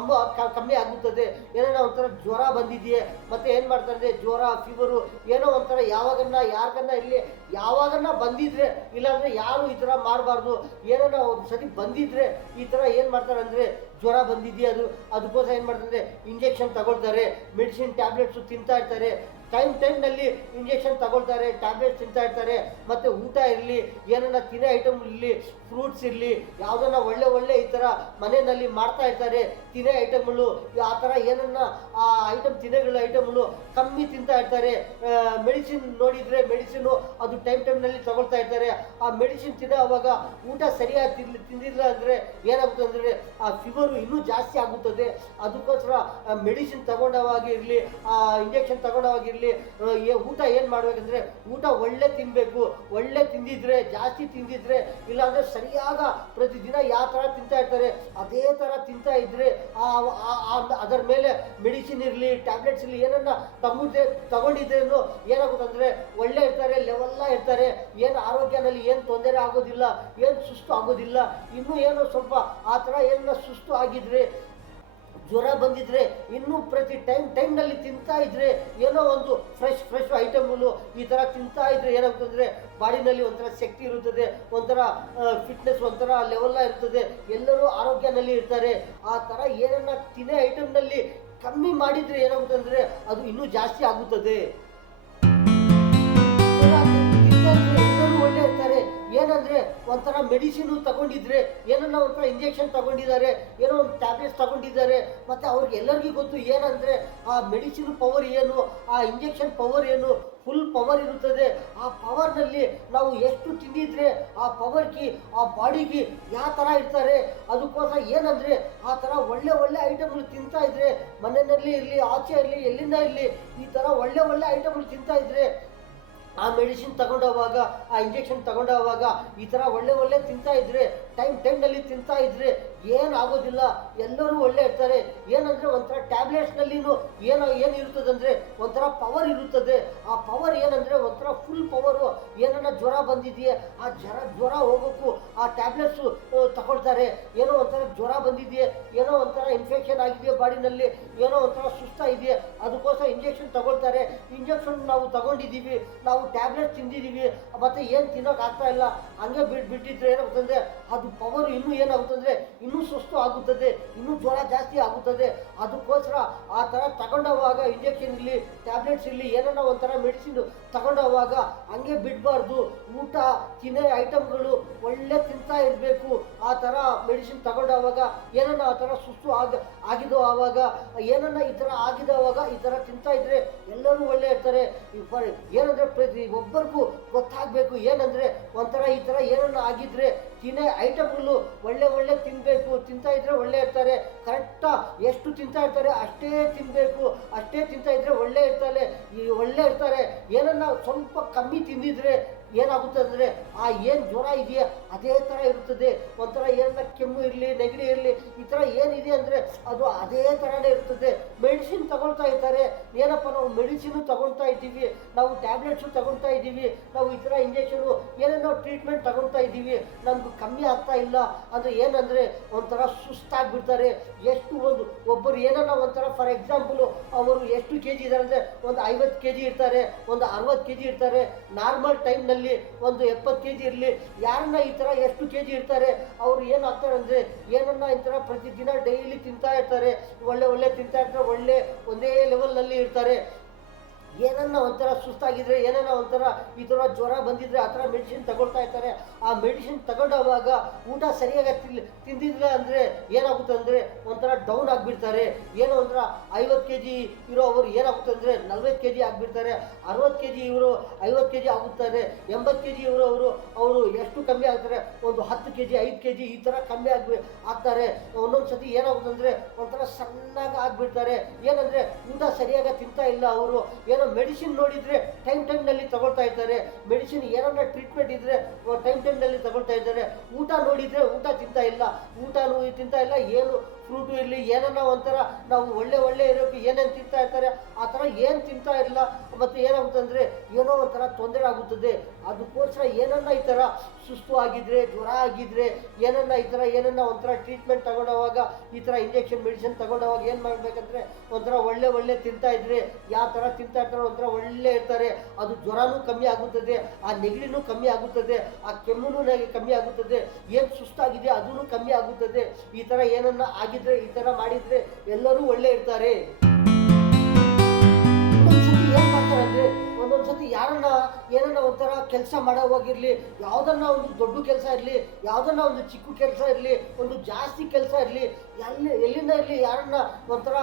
ಕಮ್ಮಿ ಆಗುತ್ತದೆ. ಏನೋ ಒಂಥರ ಜ್ವರ ಬಂದಿದೆಯೇ, ಮತ್ತು ಏನು ಮಾಡ್ತಾರೆ ಜ್ವರ ಫೀವರು ಏನೋ ಒಂಥರ ಯಾವಾಗನ್ನ ಯಾರಿಗನ್ನ ಇರಲಿ, ಯಾವಾಗನ್ನ ಬಂದಿದ್ರೆ, ಇಲ್ಲಾಂದರೆ ಯಾರು ಈ ಥರ ಮಾಡಬಾರ್ದು. ಏನೋ ಒಂದು ಸತಿ ಬಂದಿದ್ರೆ ಈ ಥರ ಏನು ಮಾಡ್ತಾರೆ ಅಂದರೆ ಜ್ವರ ಬಂದಿದೆಯಾ ಅದಕ್ಕೋಸ್ಕರ ಏನು ಮಾಡ್ತಾರೆ ಇಂಜೆಕ್ಷನ್ ತಗೊಳ್ತಾರೆ, ಮೆಡಿಸಿನ್ ಟ್ಯಾಬ್ಲೆಟ್ಸು ತಿಂತಾ ಇರ್ತಾರೆ. ಟೈಮ್ನಲ್ಲಿ ಇಂಜೆಕ್ಷನ್ ತಗೊಳ್ತಾರೆ, ಟ್ಯಾಬ್ಲೆಟ್ಸ್ ತಿಂತಾ ಇರ್ತಾರೆ. ಮತ್ತು ಊಟ ಇರಲಿ, ಏನನ್ನ ತಿನ್ನೋ ಐಟಮ್ ಇರಲಿ, ಫ್ರೂಟ್ಸ್ ಇರಲಿ, ಯಾವುದನ್ನ ಒಳ್ಳೆ ಈ ಥರ ಮನೆಯಲ್ಲಿ ಮಾಡ್ತಾ ಇರ್ತಾರೆ ತಿನ್ನೋ ಐಟಮ್ಗಳು. ಆ ಥರ ಏನನ್ನ ಆ ಐಟಮ್ ತಿನ್ನೋಗಳ ಐಟಮ್ಗಳು ಕಮ್ಮಿ ತಿಂತಾ ಇರ್ತಾರೆ. ಮೆಡಿಸಿನ್ ನೋಡಿದರೆ ಮೆಡಿಸಿನು ಅದು ಟೈಮ್ನಲ್ಲಿ ತಗೊಳ್ತಾ ಇರ್ತಾರೆ. ಆ ಮೆಡಿಸಿನ್ ತಿನ್ನೋ ಅವಾಗ ಊಟ ಸರಿಯಾಗಿ ತಿಂದಿಲ್ಲ ಅಂದರೆ ಏನಾಗುತ್ತೆ ಅಂದರೆ ಆ ಫೀವರು ಇನ್ನೂ ಜಾಸ್ತಿ ಆಗುತ್ತದೆ. ಅದಕ್ಕೋಸ್ಕರ ಮೆಡಿಸಿನ್ ತಗೊಂಡವಾಗಿರಲಿ, ಇಂಜೆಕ್ಷನ್ ತಗೊಂಡವಾಗಿರಲಿ, ಊಟ ಏನು ಮಾಡಬೇಕಂದ್ರೆ ಊಟ ಒಳ್ಳೆ ತಿನ್ನಬೇಕು. ಒಳ್ಳೆ ತಿಂದಿದ್ರೆ, ಜಾಸ್ತಿ ತಿಂದಿದ್ರೆ, ಇಲ್ಲಾಂದರೆ ಸರಿಯಾದ ಪ್ರತಿದಿನ ಯಾವ ಥರ ತಿಂತಾ ಇರ್ತಾರೆ ಅದೇ ಥರ ತಿಂತಾ ಇದ್ರೆ ಅದರ ಮೇಲೆ ಮೆಡಿಸಿನ್ ಇರಲಿ, ಟ್ಯಾಬ್ಲೆಟ್ಸ್ ಇರಲಿ, ಏನನ್ನ ತಗೊಂಡಿದ್ರೇನು ಏನಾಗುತ್ತೆ ಅಂದರೆ ಒಳ್ಳೆ ಇರ್ತಾರೆ, ಲೆವೆಲ್ಲ ಇರ್ತಾರೆ. ಏನು ಆರೋಗ್ಯದಲ್ಲಿ ಏನು ತೊಂದರೆ ಆಗೋದಿಲ್ಲ, ಏನು ಸುಸ್ತು ಆಗೋದಿಲ್ಲ. ಇನ್ನೂ ಏನೋ ಸ್ವಲ್ಪ ಆ ಥರ ಏನನ್ನ ಸುಸ್ತು ಆಗಿದ್ರೆ, ಜ್ವರ ಬಂದಿದ್ರೆ, ಇನ್ನೂ ಪ್ರತಿ ಟೈಮ್ನಲ್ಲಿ ತಿಂತಾ ಇದ್ರೆ, ಏನೋ ಒಂದು ಫ್ರೆಶ್ ಐಟಮ್ಗಳು ಈ ಥರ ತಿಂತಾ ಇದ್ರೆ ಏನಾಗ್ತಂದರೆ ಬಾಡಿನಲ್ಲಿ ಒಂಥರ ಶಕ್ತಿ ಇರುತ್ತದೆ, ಒಂಥರ ಫಿಟ್ನೆಸ್, ಒಂಥರ ಲೆವೆಲ್ಲ ಇರ್ತದೆ. ಎಲ್ಲರೂ ಆರೋಗ್ಯದಲ್ಲಿ ಇರ್ತಾರೆ. ಆ ಥರ ಏನನ್ನ ತಿನ್ನೋ ಐಟಮ್ನಲ್ಲಿ ಕಮ್ಮಿ ಮಾಡಿದರೆ ಏನಾಗುತ್ತೆ ಅಂದರೆ ಅದು ಇನ್ನೂ ಜಾಸ್ತಿ ಆಗುತ್ತದೆ. ಎಲ್ಲರೂ ಒಳ್ಳೆ ಇರ್ತಾರೆ. ಏನಂದರೆ ಒಂಥರ ಮೆಡಿಸಿನು ತಗೊಂಡಿದ್ರೆ, ಏನನ್ನ ಒಂಥರ ಇಂಜೆಕ್ಷನ್ ತಗೊಂಡಿದ್ದಾರೆ, ಏನೋ ಒಂದು ಟ್ಯಾಬ್ಲೆಟ್ಸ್ ತಗೊಂಡಿದ್ದಾರೆ. ಮತ್ತು ಅವ್ರಿಗೆ ಎಲ್ಲರಿಗೂ ಗೊತ್ತು ಏನಂದರೆ ಆ ಮೆಡಿಸಿನ್ ಪವರ್ ಏನು, ಆ ಇಂಜೆಕ್ಷನ್ ಪವರ್ ಏನು, ಫುಲ್ ಪವರ್ ಇರುತ್ತದೆ. ಆ ಪವರ್ನಲ್ಲಿ ನಾವು ಎಷ್ಟು ತಿಂದಿದ್ರೆ ಆ ಪವರ್ಗೆ, ಆ ಬಾಡಿಗೆ ಯಾವ ಥರ ಇರ್ತಾರೆ. ಅದಕ್ಕೋಸ್ಕರ ಏನಂದರೆ ಆ ಥರ ಒಳ್ಳೆ ಐಟಮ್ಗಳು ತಿಂತಾ ಇದ್ರೆ, ಮನೆಯಲ್ಲಿ ಇರಲಿ, ಆಚೆ ಇರಲಿ, ಎಲ್ಲಿಂದ ಇರಲಿ, ಈ ಥರ ಒಳ್ಳೆ ಐಟಮ್ಗಳು ತಿಂತಾ ಇದ್ರೆ, ಆ ಮೆಡಿಸಿನ್ ತಗೊಂಡೋವಾಗ, ಆ ಇಂಜೆಕ್ಷನ್ ತಗೊಂಡೋವಾಗ ಈ ಥರ ಒಳ್ಳೆ ತಿಂತಾ ಇದ್ರೆ, ಟೈಮ್ನಲ್ಲಿ ತಿಂತಾ ಇದ್ರೆ ಏನಾಗೋದಿಲ್ಲ. ಎಲ್ಲರೂ ಒಳ್ಳೆ ಇರ್ತಾರೆ. ಏನಂದರೆ ಒಂಥರ ಟ್ಯಾಬ್ಲೆಟ್ಸ್ನಲ್ಲಿನೂ ಏನು ಇರ್ತದಂದರೆ ಒಂಥರ ಪವರ್ ಇರುತ್ತದೆ. ಆ ಪವರ್ ಏನಂದರೆ ಒಂಥರ ಫುಲ್ ಪವರು. ಏನನ್ನ ಜ್ವರ ಬಂದಿದೆಯೇ ಆ ಜ್ವರ ಹೋಗೋಕ್ಕೂ ಆ ಟ್ಯಾಬ್ಲೆಟ್ಸು ತಗೊಳ್ತಾರೆ. ಏನೋ ಒಂಥರ ಜ್ವರ ಬಂದಿದೆಯೇ, ಏನೋ ಒಂಥರ ಇನ್ಫೆಕ್ಷನ್ ಆಗಿದೆಯಾ ಬಾಡಿನಲ್ಲಿ, ಏನೋ ಒಂಥರ ಸುಸ್ತ ಇದೆಯಾ, ಅದಕ್ಕೋಸ್ಕರ ಇಂಜೆಕ್ಷನ್ ತಗೊಳ್ತಾರೆ. ಇಂಜೆಕ್ಷನ್ ನಾವು ತಗೊಂಡಿದ್ದೀವಿ, ನಾವು ಟ್ಯಾಬ್ಲೆಟ್ಸ್ ತಿಂದಿದ್ದೀವಿ, ಮತ್ತು ಏನು ತಿನ್ನೋಕ್ಕಾಗ್ತಾ ಇಲ್ಲ, ಹಂಗೆ ಬಿಟ್ಟಿದ್ರೆ ಏನಾಗುತ್ತಂದರೆ ಅದು ಪವರು ಇನ್ನೂ ಏನಾಗುತ್ತಂದರೆ ಇನ್ನೂ ಸುಸ್ತು ಆಗುತ್ತದೆ, ಇನ್ನೂ ಜ್ವರ ಜಾಸ್ತಿ ಆಗುತ್ತದೆ. ಅದಕ್ಕೋಸ್ಕರ ಆ ಥರ ತಗೊಂಡೋವಾಗ ಇಂಜೆಕ್ಷನ್ ಇರಲಿ, ಟ್ಯಾಬ್ಲೆಟ್ಸ್ ಇರಲಿ, ಏನನ್ನ ಒಂಥರ ಮೆಡಿಸಿನ್ ತಗೊಂಡೋವಾಗ ಹಂಗೆ ಬಿಡಬಾರ್ದು. ಊಟ ತಿನ್ನೋ ಐಟಮ್ಗಳು ಒಳ್ಳೆ ತಿಂತಾ ಇರಬೇಕು. ಆ ಥರ ಮೆಡಿಸಿನ್ ತಗೊಂಡೋವಾಗ ಏನನ್ನ ಆ ಥರ ಸುಸ್ತು ಆಗಿದೋ ಆವಾಗ, ಏನನ್ನ ಈ ಥರ ಆಗಿದೋವಾಗ ಈ ಥರ ತಿಂತಾ ಇದ್ರೆ ಎಲ್ಲರೂ ಒಳ್ಳೆ ಇರ್ತಾರೆ. ಏನಂದರೆ ಪ್ರತಿ ಒಬ್ಬರಿಗೂ ಗೊತ್ತಾಗಬೇಕು. ಏನಂದರೆ ಒಂಥರ ಈ ಥರ ಏನನ್ನ ಆಗಿದ್ರೆ ತಿನ್ನೋ ಐಟಮ್ಗಳು ಒಳ್ಳೆ ತಿನ್ನಬೇಕು. ತಿಂತಾ ಇದ್ರೆ ಒಳ್ಳೆ ಇರ್ತಾರೆ. ಕರೆಕ್ಟಾ ಎಷ್ಟು ತಿಂತಾ ಇರ್ತಾರೆ ಅಷ್ಟೇ ತಿನ್ನಬೇಕು. ಅಷ್ಟೇ ತಿಂತಾ ಇದ್ರೆ ಒಳ್ಳೆ ಇರ್ತಾರೆ. ಏನನ್ನ ಸ್ವಲ್ಪ ಕಮ್ಮಿ ತಿಂದಿದ್ರೆ ಏನಾಗುತ್ತೆ ಅಂದರೆ ಆ ಏನು ಜ್ವರ ಇದೆಯಾ ಅದೇ ಥರ ಇರುತ್ತದೆ. ಒಂಥರ ಏನನ್ನ ಕೆಮ್ಮು ಇರಲಿ, ನೆಗಡಿ ಇರಲಿ, ಈ ಥರ ಏನಿದೆ ಅಂದರೆ ಅದು ಅದೇ ಥರನೇ ಇರ್ತದೆ. ಮೆಡಿಸಿನ್ ತಗೊಳ್ತಾ ಇರ್ತಾರೆ. ಏನಪ್ಪ ನಾವು ಮೆಡಿಸಿನು ತಗೊಳ್ತಾ ಇದ್ದೀವಿ, ನಾವು ಟ್ಯಾಬ್ಲೆಟ್ಸು ತಗೊಳ್ತಾ ಇದ್ದೀವಿ, ನಾವು ಈ ಥರ ಇಂಜೆಕ್ಷನು ಏನೇನೋ ಟ್ರೀಟ್ಮೆಂಟ್ ತಗೊಳ್ತಾ ಇದ್ದೀವಿ, ನಮ್ಗೆ ಕಮ್ಮಿ ಆಗ್ತಾ ಇಲ್ಲ ಅಂದರೆ ಏನಂದರೆ ಒಂಥರ ಸುಸ್ತಾಗಿಬಿಡ್ತಾರೆ. ಒಬ್ಬರು ಏನನ್ನ ಒಂಥರ ಫಾರ್ ಎಕ್ಸಾಂಪಲು ಅವರು ಎಷ್ಟು ಕೆ ಜಿ ಇದ್ದಾರೆ ಅಂದರೆ ಒಂದು 50 kg ಇರ್ತಾರೆ, ಒಂದು 60 kg ಇರ್ತಾರೆ. ನಾರ್ಮಲ್ ಟೈಮ್ನಲ್ಲಿ ಒಂದು 70 kg ಇರಲಿ. ಯಾರನ್ನ ಈ ಥರ ಎಷ್ಟು kg ಇರ್ತಾರೆ ಅವ್ರು ಏನಾಗ್ತಾರೆ ಅಂದರೆ ಏನನ್ನ ಈ ಥರ ಪ್ರತಿದಿನ ಡೈಲಿ ತಿಂತಾ ಇರ್ತಾರೆ, ಒಳ್ಳೆ ತಿಂತಾ ಇರ್ತಾರೆ, ಒಂದೇ ಲೆವೆಲ್ನಲ್ಲಿ ಇರ್ತಾರೆ. ಏನನ್ನ ಒಂಥರ ಸುಸ್ತಾಗಿದ್ರೆ, ಏನನ್ನ ಒಂಥರ ಈ ಥರ ಜ್ವರ ಬಂದಿದ್ರೆ ಆ ಥರ ಮೆಡಿಸಿನ್ ತಗೊಳ್ತಾ ಇರ್ತಾರೆ. ಆ ಮೆಡಿಸಿನ್ ತಗೊಂಡೋವಾಗ ಊಟ ಸರಿಯಾಗಿ ತಿಂದಿಲ್ಲ ಅಂದರೆ ಏನಾಗುತ್ತೆ ಅಂದರೆ ಒಂಥರ ಡೌನ್ ಆಗಿಬಿಡ್ತಾರೆ. ಏನೋ ಒಂಥರ 50 kg ಇರೋವರು ಏನಾಗುತ್ತೆ ಅಂದರೆ 40 kg ಆಗಿಬಿಡ್ತಾರೆ. 60 kg ಇವರು 50 kg ಆಗುತ್ತಾರೆ. 80 kg ಅವರು ಎಷ್ಟು ಕಮ್ಮಿ ಆಗ್ತಾರೆ, ಒಂದು 10 kg 5 kg ಈ ಥರ ಕಮ್ಮಿ ಆಗ್ತಾರೆ. ಒಂದೊಂದು ಸತಿ ಏನಾಗುತ್ತೆ ಅಂದರೆ ಒಂಥರ ಸಣ್ಣಗೆ ಆಗಿಬಿಡ್ತಾರೆ. ಏನಂದರೆ ಊಟ ಸರಿಯಾಗಿ ತಿಂತಾ ಇಲ್ಲ ಅವರು. ಏನೋ ಮೆಡಿಸಿನ್ ನೋಡಿದರೆ ಟೈಮ್ನಲ್ಲಿ ತಗೊಳ್ತಾ ಇರ್ತಾರೆ. ಮೆಡಿಸಿನ್ ಏನನ್ನ ಟ್ರೀಟ್ಮೆಂಟ್ ಇದ್ದರೆ ಟೈಮ್ನಲ್ಲಿ ತಗೊಳ್ತಾ ಇದ್ದಾರೆ. ಊಟ ನೋಡಿದರೆ ಊಟ ತಿಂತಾ ಇಲ್ಲ, ಏನು ಫ್ರೂಟು ಇರಲಿ, ಏನನ್ನ ಒಂಥರ ನಾವು ಒಳ್ಳೆ ಇರೋಕ್ಕೆ ಏನೇನು ತಿಂತಾ ಇರ್ತಾರೆ ಆ ಥರ ಏನು ತಿಂತಾ ಇಲ್ಲ. ಮತ್ತು ಏನಾಗುತ್ತೆ ಅಂದರೆ ಏನೋ ಒಂಥರ ತೊಂದರೆ ಆಗುತ್ತದೆ. ಅದಕ್ಕೋಸ್ಕರ ಏನನ್ನ ಈ ಥರ ಸುಸ್ತು ಆಗಿದ್ರೆ, ಜ್ವರ ಆಗಿದ್ರೆ, ಏನನ್ನ ಒಂಥರ ಟ್ರೀಟ್ಮೆಂಟ್ ತಗೊಂಡೋವಾಗ, ಈ ಥರ ಇಂಜೆಕ್ಷನ್ ಮೆಡಿಸಿನ್ ತಗೊಂಡೋವಾಗ ಏನು ಮಾಡಬೇಕಂದ್ರೆ ಒಂಥರ ಒಳ್ಳೆ ತಿಂತಾ ಇದ್ರೆ ಯಾವ ಥರ ತಿಂತಾ ಇರ್ತಾರೆ ಒಂಥರ ಒಳ್ಳೆ ಇರ್ತಾರೆ. ಅದು ಜ್ವರನೂ ಕಮ್ಮಿ ಆಗುತ್ತದೆ, ಆ ನೆಗಡಿನೂ ಕಮ್ಮಿ ಆಗುತ್ತದೆ, ಆ ಕೆಮ್ಮುನೂ ಕಮ್ಮಿ ಆಗುತ್ತದೆ, ಏನು ಸುಸ್ತಾಗಿದೆ ಅದೂ ಕಮ್ಮಿ ಆಗುತ್ತದೆ. ಈ ಥರ ಏನನ್ನ ಆಗಿದ್ರೆ, ಈ ಥರ ಮಾಡಿದರೆ ಎಲ್ಲರೂ ಒಳ್ಳೆ ಇರ್ತಾರೆ. ಏನು ಮಾಡ್ತಾರೆ ಯಾರನ್ನ ಏನನ್ನ ಒಂಥರ ಕೆಲಸ ಮಾಡೋವಾಗಿರಲಿ, ಯಾವುದನ್ನ ಒಂದು ದೊಡ್ಡ ಕೆಲಸ ಇರಲಿ, ಯಾವುದನ್ನ ಒಂದು ಚಿಕ್ಕ ಕೆಲಸ ಇರಲಿ, ಒಂದು ಜಾಸ್ತಿ ಕೆಲಸ ಇರಲಿ, ಎಲ್ಲಿಂದ ಇರಲಿ, ಯಾರನ್ನ ಒಂಥರ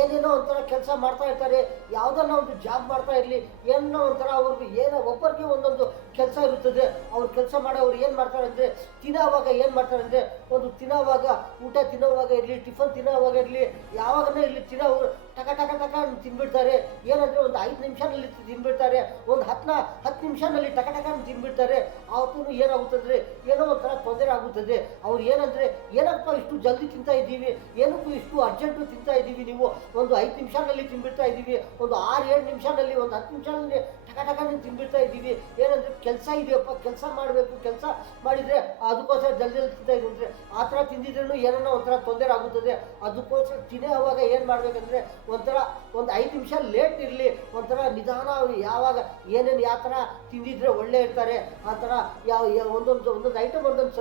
ಏನೇನೋ ಒಂಥರ ಕೆಲಸ ಮಾಡ್ತಾ ಇರ್ತಾರೆ, ಯಾವುದನ್ನ ಒಂದು ಜಾಬ್ ಮಾಡ್ತಾ ಇರಲಿ, ಏನೋ ಒಂಥರ ಅವ್ರಿಗೆ ಒಬ್ಬರಿಗೆ ಒಂದೊಂದು ಕೆಲಸ ಇರುತ್ತದೆ. ಅವ್ರು ಕೆಲಸ ಮಾಡೋರು ಏನು ಮಾಡ್ತಾರೆ ಅಂದರೆ, ತಿನ್ನೋವಾಗ ಏನು ಮಾಡ್ತಾರೆ ಅಂದರೆ, ಒಂದು ತಿನ್ನೋವಾಗ ಊಟ ತಿನ್ನೋವಾಗ ಇರಲಿ, ಟಿಫನ್ ತಿನ್ನೋವಾಗ ಇರಲಿ, ಯಾವಾಗನೇ ಇರಲಿ ತಿನ್ನೋರು ಟಕ ಟಕ ಟಕ ತಿನ್ಬಿಡ್ತಾರೆ. ಏನಂದರೆ ಒಂದು 5 ನಿಮಿಷದಲ್ಲಿ ತಿನ್ಬಿಡ್ತಾರೆ, ಒಂದು 10 ನಿಮಿಷದಲ್ಲಿ ಟಕ ಟಕ ತಿನ್ಬಿಡ್ತಾರೆ. ಅವತ್ತು ಏನಾಗುತ್ತಂದರೆ ಏನೋ ಒಂಥರ ತೊಂದರೆ ಆಗುತ್ತದೆ. ಅವ್ರು ಏನಂದರೆ, ಏನಪ್ಪ ಇಷ್ಟು ಜಲ್ದಿ ತಿಂತಾ ಇದ್ದೀವಿ, ಏನಕ್ಕೂ ಇಷ್ಟು ಅರ್ಜೆಂಟು ತಿಂತಾ ಇದ್ದೀವಿ, ನೀವು ಒಂದು 5 ನಿಮಿಷದಲ್ಲಿ ತಿನ್ಬಿಡ್ತಾ ಇದ್ದೀವಿ, ಒಂದು 6-7 ನಿಮಿಷದಲ್ಲಿ, ಒಂದು 10 ನಿಮಿಷದಲ್ಲಿ ಟಕ ಟಕ ತಿನ್ಬಿಡ್ತಾ ಇದ್ದೀವಿ. ಏನಂದರೆ ಕೆಲಸ ಇದೆಯಪ್ಪ, ಕೆಲಸ ಮಾಡಬೇಕು, ಕೆಲಸ ಮಾಡಿದರೆ ಅದಕ್ಕೋಸ್ಕರ ಜಲ್ದಿ ತಿಂತಾ ಇದ್ದೀವಿ ಅಂದರೆ, ಆ ಥರ ತಿಂದಿದ್ರೂ ಏನೋ ಒಂಥರ ತೊಂದರೆ ಆಗುತ್ತದೆ. ಅದಕ್ಕೋಸ್ಕರ ತಿನ್ನೋವಾಗ ಏನು ಮಾಡಬೇಕಂದ್ರೆ, ಒಂಥರ ಒಂದು 5 ನಿಮಿಷ ಲೇಟ್ ಇರಲಿ, ಒಂಥರ ನಿಧಾನ. ಅವರು ಯಾವಾಗ ಏನೇನು ಯಾವ ಥರ ತಿಂದಿದ್ರೆ ಒಳ್ಳೆ ಇರ್ತಾರೆ, ಆ ಥರ ಒಂದೊಂದು ಐಟಮ್ ಒಂದೊಂದು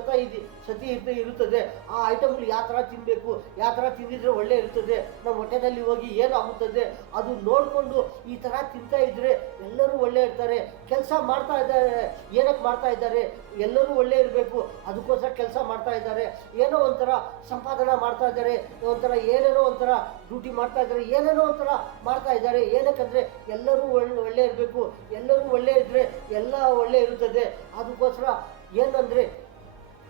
ಸತಿ ಇರುತ್ತದೆ. ಆ ಐಟಮ್ಗಳು ಯಾವ ಥರ ತಿನ್ನಬೇಕು, ಯಾವ ಥರ ತಿಂದಿದ್ರೆ ಒಳ್ಳೆ ಇರ್ತದೆ, ನಮ್ಮ ಹೊಟ್ಟೆನಲ್ಲಿ ಹೋಗಿ ಏನಾಗುತ್ತದೆ ಅದು ನೋಡಿಕೊಂಡು ಈ ಥರ ತಿಂತಾ ಇದ್ದರೆ ಎಲ್ಲರೂ ಒಳ್ಳೆ ಇರ್ತಾರೆ. ಕೆಲಸ ಮಾಡ್ತಾ ಇದ್ದಾರೆ, ಏನಕ್ಕೆ ಮಾಡ್ತಾ ಇದ್ದಾರೆ, ಎಲ್ಲರೂ ಒಳ್ಳೆ ಇರಬೇಕು, ಅದಕ್ಕೋಸ್ಕರ ಕೆಲಸ ಮಾಡ್ತಾ ಇದ್ದಾರೆ. ಏನೋ ಒಂಥರ ಸಂಪಾದನೆ ಮಾಡ್ತಾ ಇದ್ದಾರೆ, ಒಂಥರ ಏನೇನೋ ಒಂಥರ ಡ್ಯೂಟಿ ಮಾಡ್ತಾ ಇದ್ದಾರೆ, ಏನೇನೋ ಒಂಥರ ಮಾಡ್ತಾ ಇದ್ದಾರೆ. ಏನಕ್ಕಂದರೆ ಎಲ್ಲರೂ ಒಳ್ಳೆ ಇರಬೇಕು, ಎಲ್ಲರೂ ಒಳ್ಳೆ ಇದ್ದರೆ ಎಲ್ಲ ಒಳ್ಳೆ ಇರುತ್ತದೆ. ಅದಕ್ಕೋಸ್ಕರ ಏನಂದರೆ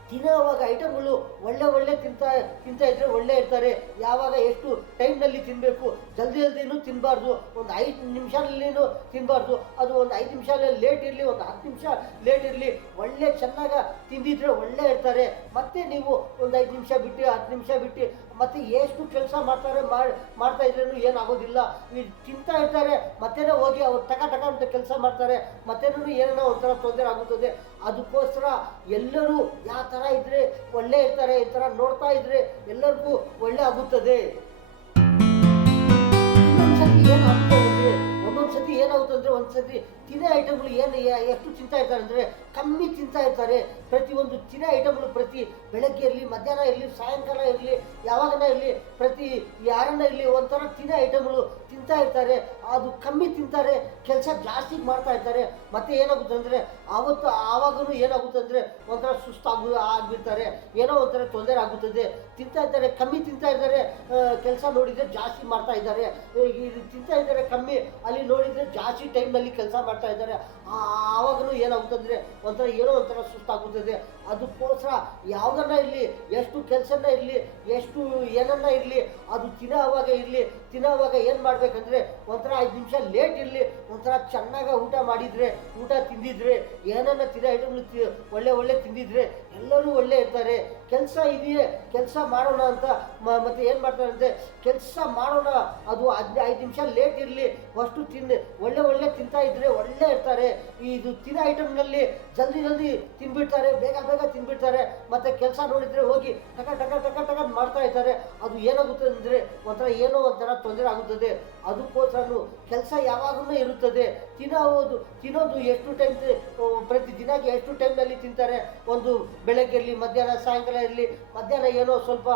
ತಿನ್ನೋವಾಗ ಐಟಮ್ಗಳು ಒಳ್ಳೆ ತಿಂತಾ ಇದ್ದರೆ ಒಳ್ಳೆ ಇರ್ತಾರೆ. ಯಾವಾಗ ಎಷ್ಟು ಟೈಮ್ನಲ್ಲಿ ತಿನ್ನಬೇಕು, ಜಲ್ದಿನೂ ತಿನ್ನಬಾರ್ದು, ಒಂದು 5 ನಿಮಿಷನಲ್ಲಿನೂ ತಿನ್ನಬಾರ್ದು. ಅದು ಒಂದು 5 ನಿಮಿಷ ಲೇಟ್ ಇರಲಿ, ಒಂದು 10 ನಿಮಿಷ ಲೇಟ್ ಇರಲಿ, ಒಳ್ಳೆ ಚೆನ್ನಾಗಿ ತಿಂದಿದ್ರೆ ಒಳ್ಳೆ ಇರ್ತಾರೆ. ಮತ್ತು ನೀವು ಒಂದು 5 ನಿಮಿಷ ಬಿಟ್ಟು 10 ನಿಮಿಷ ಬಿಟ್ಟು ಮತ್ತು ಎಷ್ಟು ಕೆಲಸ ಮಾಡ್ತಾ ಇದ್ರೂ ಏನಾಗೋದಿಲ್ಲ. ಈ ತಿಂತಾ ಇರ್ತಾರೆ, ಮತ್ತೇನೋ ಹೋಗಿ ಅವ್ರು ಟಕ ಅಂತ ಕೆಲಸ ಮಾಡ್ತಾರೆ, ಮತ್ತೇನೂ ಏನೇನೋ ಒಂಥರ ತೊಂದರೆ ಆಗುತ್ತದೆ. ಅದಕ್ಕೋಸ್ಕರ ಎಲ್ಲರೂ ಯಾವ ಥರ ಇದ್ದರೆ ಒಳ್ಳೆ ಇರ್ತಾರೆ, ಈ ಥರ ನೋಡ್ತಾ ಇದ್ದರೆ ಎಲ್ಲರಿಗೂ ಒಳ್ಳೆ ಆಗುತ್ತದೆ. ಒಂದೊಂದು ಸತಿ ಏನಾಗುತ್ತೆ ಅಂದರೆ, ಒಂದು ಸತಿ ತಿನ್ನೋ ಐಟಮ್ಗಳು ಎಷ್ಟು ತಿಂತಾ ಇರ್ತಾರೆ ಅಂದರೆ ಕಮ್ಮಿ ತಿಂತಾ ಇರ್ತಾರೆ. ಪ್ರತಿಯೊಂದು ತಿನ್ನೋ ಐಟಮ್ಗಳು ಪ್ರತಿ ಬೆಳಗ್ಗೆ ಇರಲಿ, ಮಧ್ಯಾಹ್ನ ಇರಲಿ, ಸಾಯಂಕಾಲ ಇರಲಿ, ಯಾವಾಗನ ಇರಲಿ, ಪ್ರತಿ ಯಾರನ್ನ ಇರಲಿ, ಒಂಥರ ತಿನ್ನೋ ಐಟಮ್ಗಳು ತಿಂತಾ ಇರ್ತಾರೆ. ಅದು ಕಮ್ಮಿ ತಿಂತಾರೆ, ಕೆಲಸ ಜಾಸ್ತಿ ಮಾಡ್ತಾ ಇರ್ತಾರೆ. ಮತ್ತು ಏನಾಗುತ್ತೆ ಅಂದರೆ ಆವಾಗೂ ಏನಾಗುತ್ತೆ ಅಂದರೆ ಒಂಥರ ಆಗ್ಬಿಡ್ತಾರೆ, ಏನೋ ಒಂಥರ ತೊಂದರೆ ಆಗುತ್ತದೆ. ತಿಂತಾ ಇದ್ದಾರೆ, ಕಮ್ಮಿ ತಿಂತಾ ಇದ್ದಾರೆ, ಕೆಲಸ ನೋಡಿದರೆ ಜಾಸ್ತಿ ಮಾಡ್ತಾ ಇದ್ದಾರೆ. ತಿಂತಾ ಇದ್ದಾರೆ ಕಮ್ಮಿ, ಅಲ್ಲಿ ನೋಡಿದರೆ ಜಾಸ್ತಿ ಟೈಮ್ನಲ್ಲಿ ಕೆಲಸ ಮಾಡ್ತಾ ಇದ್ದಾರೆ. ಆವಾಗಲೂ ಏನಾಗುತ್ತೆ ಅಂದರೆ ಒಂಥರ ಏನೋ ಒಂಥರ ಸುಸ್ತಾಗುತ್ತದೆ. ಅದಕ್ಕೋಸ್ಕರ ಯಾವುದನ್ನ ಇರಲಿ, ಎಷ್ಟು ಕೆಲಸನ ಇರಲಿ, ಎಷ್ಟು ಏನನ್ನ ಇರಲಿ, ಅದು ತಿನ್ನೋವಾಗ ಏನು ಮಾಡಬೇಕಂದ್ರೆ ಒಂಥರ 5 ನಿಮಿಷ ಲೇಟ್ ಇರಲಿ, ಒಂಥರ ಚೆನ್ನಾಗಿ ಊಟ ತಿಂದಿದ್ರೆ, ಏನನ್ನ ತಿನ್ನೋ ಐಟಮ್ಗಳು ಒಳ್ಳೆ ತಿಂದಿದ್ರೆ ಎಲ್ಲರೂ ಒಳ್ಳೆ ಇರ್ತಾರೆ. ಕೆಲಸ ಇದೆಯೇ, ಕೆಲಸ ಮಾಡೋಣ ಅಂತ ಮತ್ತೆ ಏನು ಮಾಡ್ತಾರೆ ಅಂದರೆ, ಕೆಲಸ ಮಾಡೋಣ, ಅದು 5 ನಿಮಿಷ ಲೇಟ್ ಇರಲಿ, ಅಷ್ಟು ಒಳ್ಳೆ ತಿಂತಾ ಇದ್ರೆ ಒಳ್ಳೆ ಇರ್ತಾರೆ. ಇದು ತಿನ್ನೋ ಐಟಮ್ನಲ್ಲಿ ಜಲ್ದಿ ತಿನ್ಬಿಡ್ತಾರೆ, ಬೇಗ ತಿನ್ಬಿಡ್ತಾರೆ. ಮತ್ತು ಕೆಲಸ ನೋಡಿದರೆ ಹೋಗಿ ಟಕ ಮಾಡ್ತಾ ಇರ್ತಾರೆ. ಅದು ಏನಾಗುತ್ತೆ ಅಂದರೆ ಏನೋ ಒಂಥರ ತೊಂದರೆ ಆಗುತ್ತದೆ. ಅದಕ್ಕೋಸ್ಕರ ಕೆಲಸ ಯಾವಾಗಲೂ ಇರುತ್ತದೆ. ತಿನ್ನೋದು ಎಷ್ಟು ಟೈಮ್, ಪ್ರತಿ ದಿನಕ್ಕೆ ಎಷ್ಟು ಟೈಮ್ನಲ್ಲಿ ತಿಂತಾರೆ. ಒಂದು ಬೆಳಗ್ಗೆ ಇರಲಿ, ಮಧ್ಯಾಹ್ನ ಸಾಯಂಕಾಲ ಇರಲಿ, ಮಧ್ಯಾಹ್ನ ಏನೋ ಸ್ವಲ್ಪ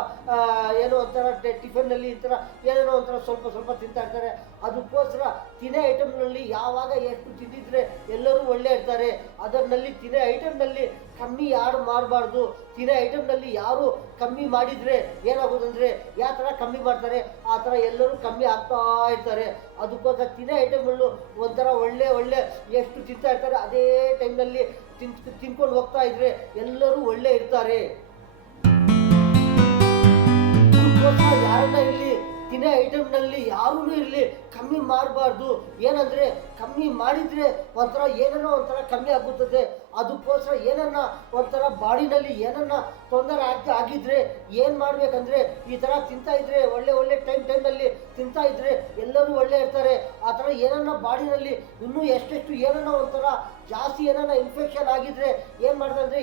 ಏನೋ ಒಂಥರ ಟಿಫನ್ನಲ್ಲಿ ಈ ಥರ ಏನೇನೋ ಒಂಥರ ಸ್ವಲ್ಪ ತಿಂತಾ ಇರ್ತಾರೆ. ಅದಕ್ಕೋಸ್ಕರ ತಿನ್ನೋ ಐಟಮ್ನಲ್ಲಿ ಯಾವಾಗ ಎಷ್ಟು ತಿಂದಿದ್ರೆ ಎಲ್ಲರೂ ಒಳ್ಳೆ ಇರ್ತಾರೆ. ಅದರಲ್ಲಿ ತಿನ್ನೋ ಐಟಮ್ನಲ್ಲಿ ಕಮ್ಮಿ ಯಾರು ಮಾಡಬಾರ್ದು. ತಿನ್ನೋ ಐಟಮ್ನಲ್ಲಿ ಯಾರು ಕಮ್ಮಿ ಮಾಡಿದರೆ ಏನಾಗೋದಂದರೆ, ಯಾವ ಥರ ಕಮ್ಮಿ ಮಾಡ್ತಾರೆ ಆ ಥರ ಎಲ್ಲರೂ ಕಮ್ಮಿ ಆಗ್ತಾ ಇರ್ತಾರೆ. ಅದಕ್ಕೋಸ್ಕರ ತಿನ್ನೋ ಐಟಮ್ಗಳು ಒಂಥರ ಒಳ್ಳೆ ಎಷ್ಟು ತಿಂತಾ ಇರ್ತಾರೆ, ಅದೇ ಟೈಮ್ನಲ್ಲಿ ತಿನ್ಕೊಂಡು ಹೋಗ್ತಾ ಇದ್ರೆ ಎಲ್ಲರೂ ಒಳ್ಳೆ ಇರ್ತಾರೆ. ಅದಕ್ಕೋಸ್ಕರ ಯಾರನ್ನ ಇಲ್ಲಿ ತಿನ್ನೋ ಐಟಮ್ನಲ್ಲಿ ಯಾರೂ ಇರಲಿ ಕಮ್ಮಿ ಮಾಡಬಾರ್ದು. ಏನಂದರೆ ಕಮ್ಮಿ ಮಾಡಿದರೆ ಒಂಥರ ಏನೇನೋ ಒಂಥರ ಕಮ್ಮಿ ಆಗುತ್ತದೆ. ಅದಕ್ಕೋಸ್ಕರ ಏನನ್ನ ಒಂಥರ ಬಾಡಿನಲ್ಲಿ ಏನನ್ನ ತೊಂದರೆ ಆಗಿದ್ರೆ ಏನು ಮಾಡಬೇಕಂದ್ರೆ, ಈ ಥರ ತಿಂತಾ ಇದ್ರೆ ಒಳ್ಳೆ ಟೈಮ್ನಲ್ಲಿ ತಿಂತಾ ಇದ್ರೆ ಎಲ್ಲರೂ ಒಳ್ಳೆ ಇರ್ತಾರೆ. ಆ ಥರ ಏನನ್ನ ಬಾಡಿನಲ್ಲಿ ಇನ್ನೂ ಎಷ್ಟೆಷ್ಟು ಏನನ್ನ ಒಂಥರ ಜಾಸ್ತಿ ಏನನ್ನ ಇನ್ಫೆಕ್ಷನ್ ಆಗಿದ್ರೆ ಏನು ಮಾಡ್ತಾರೆ,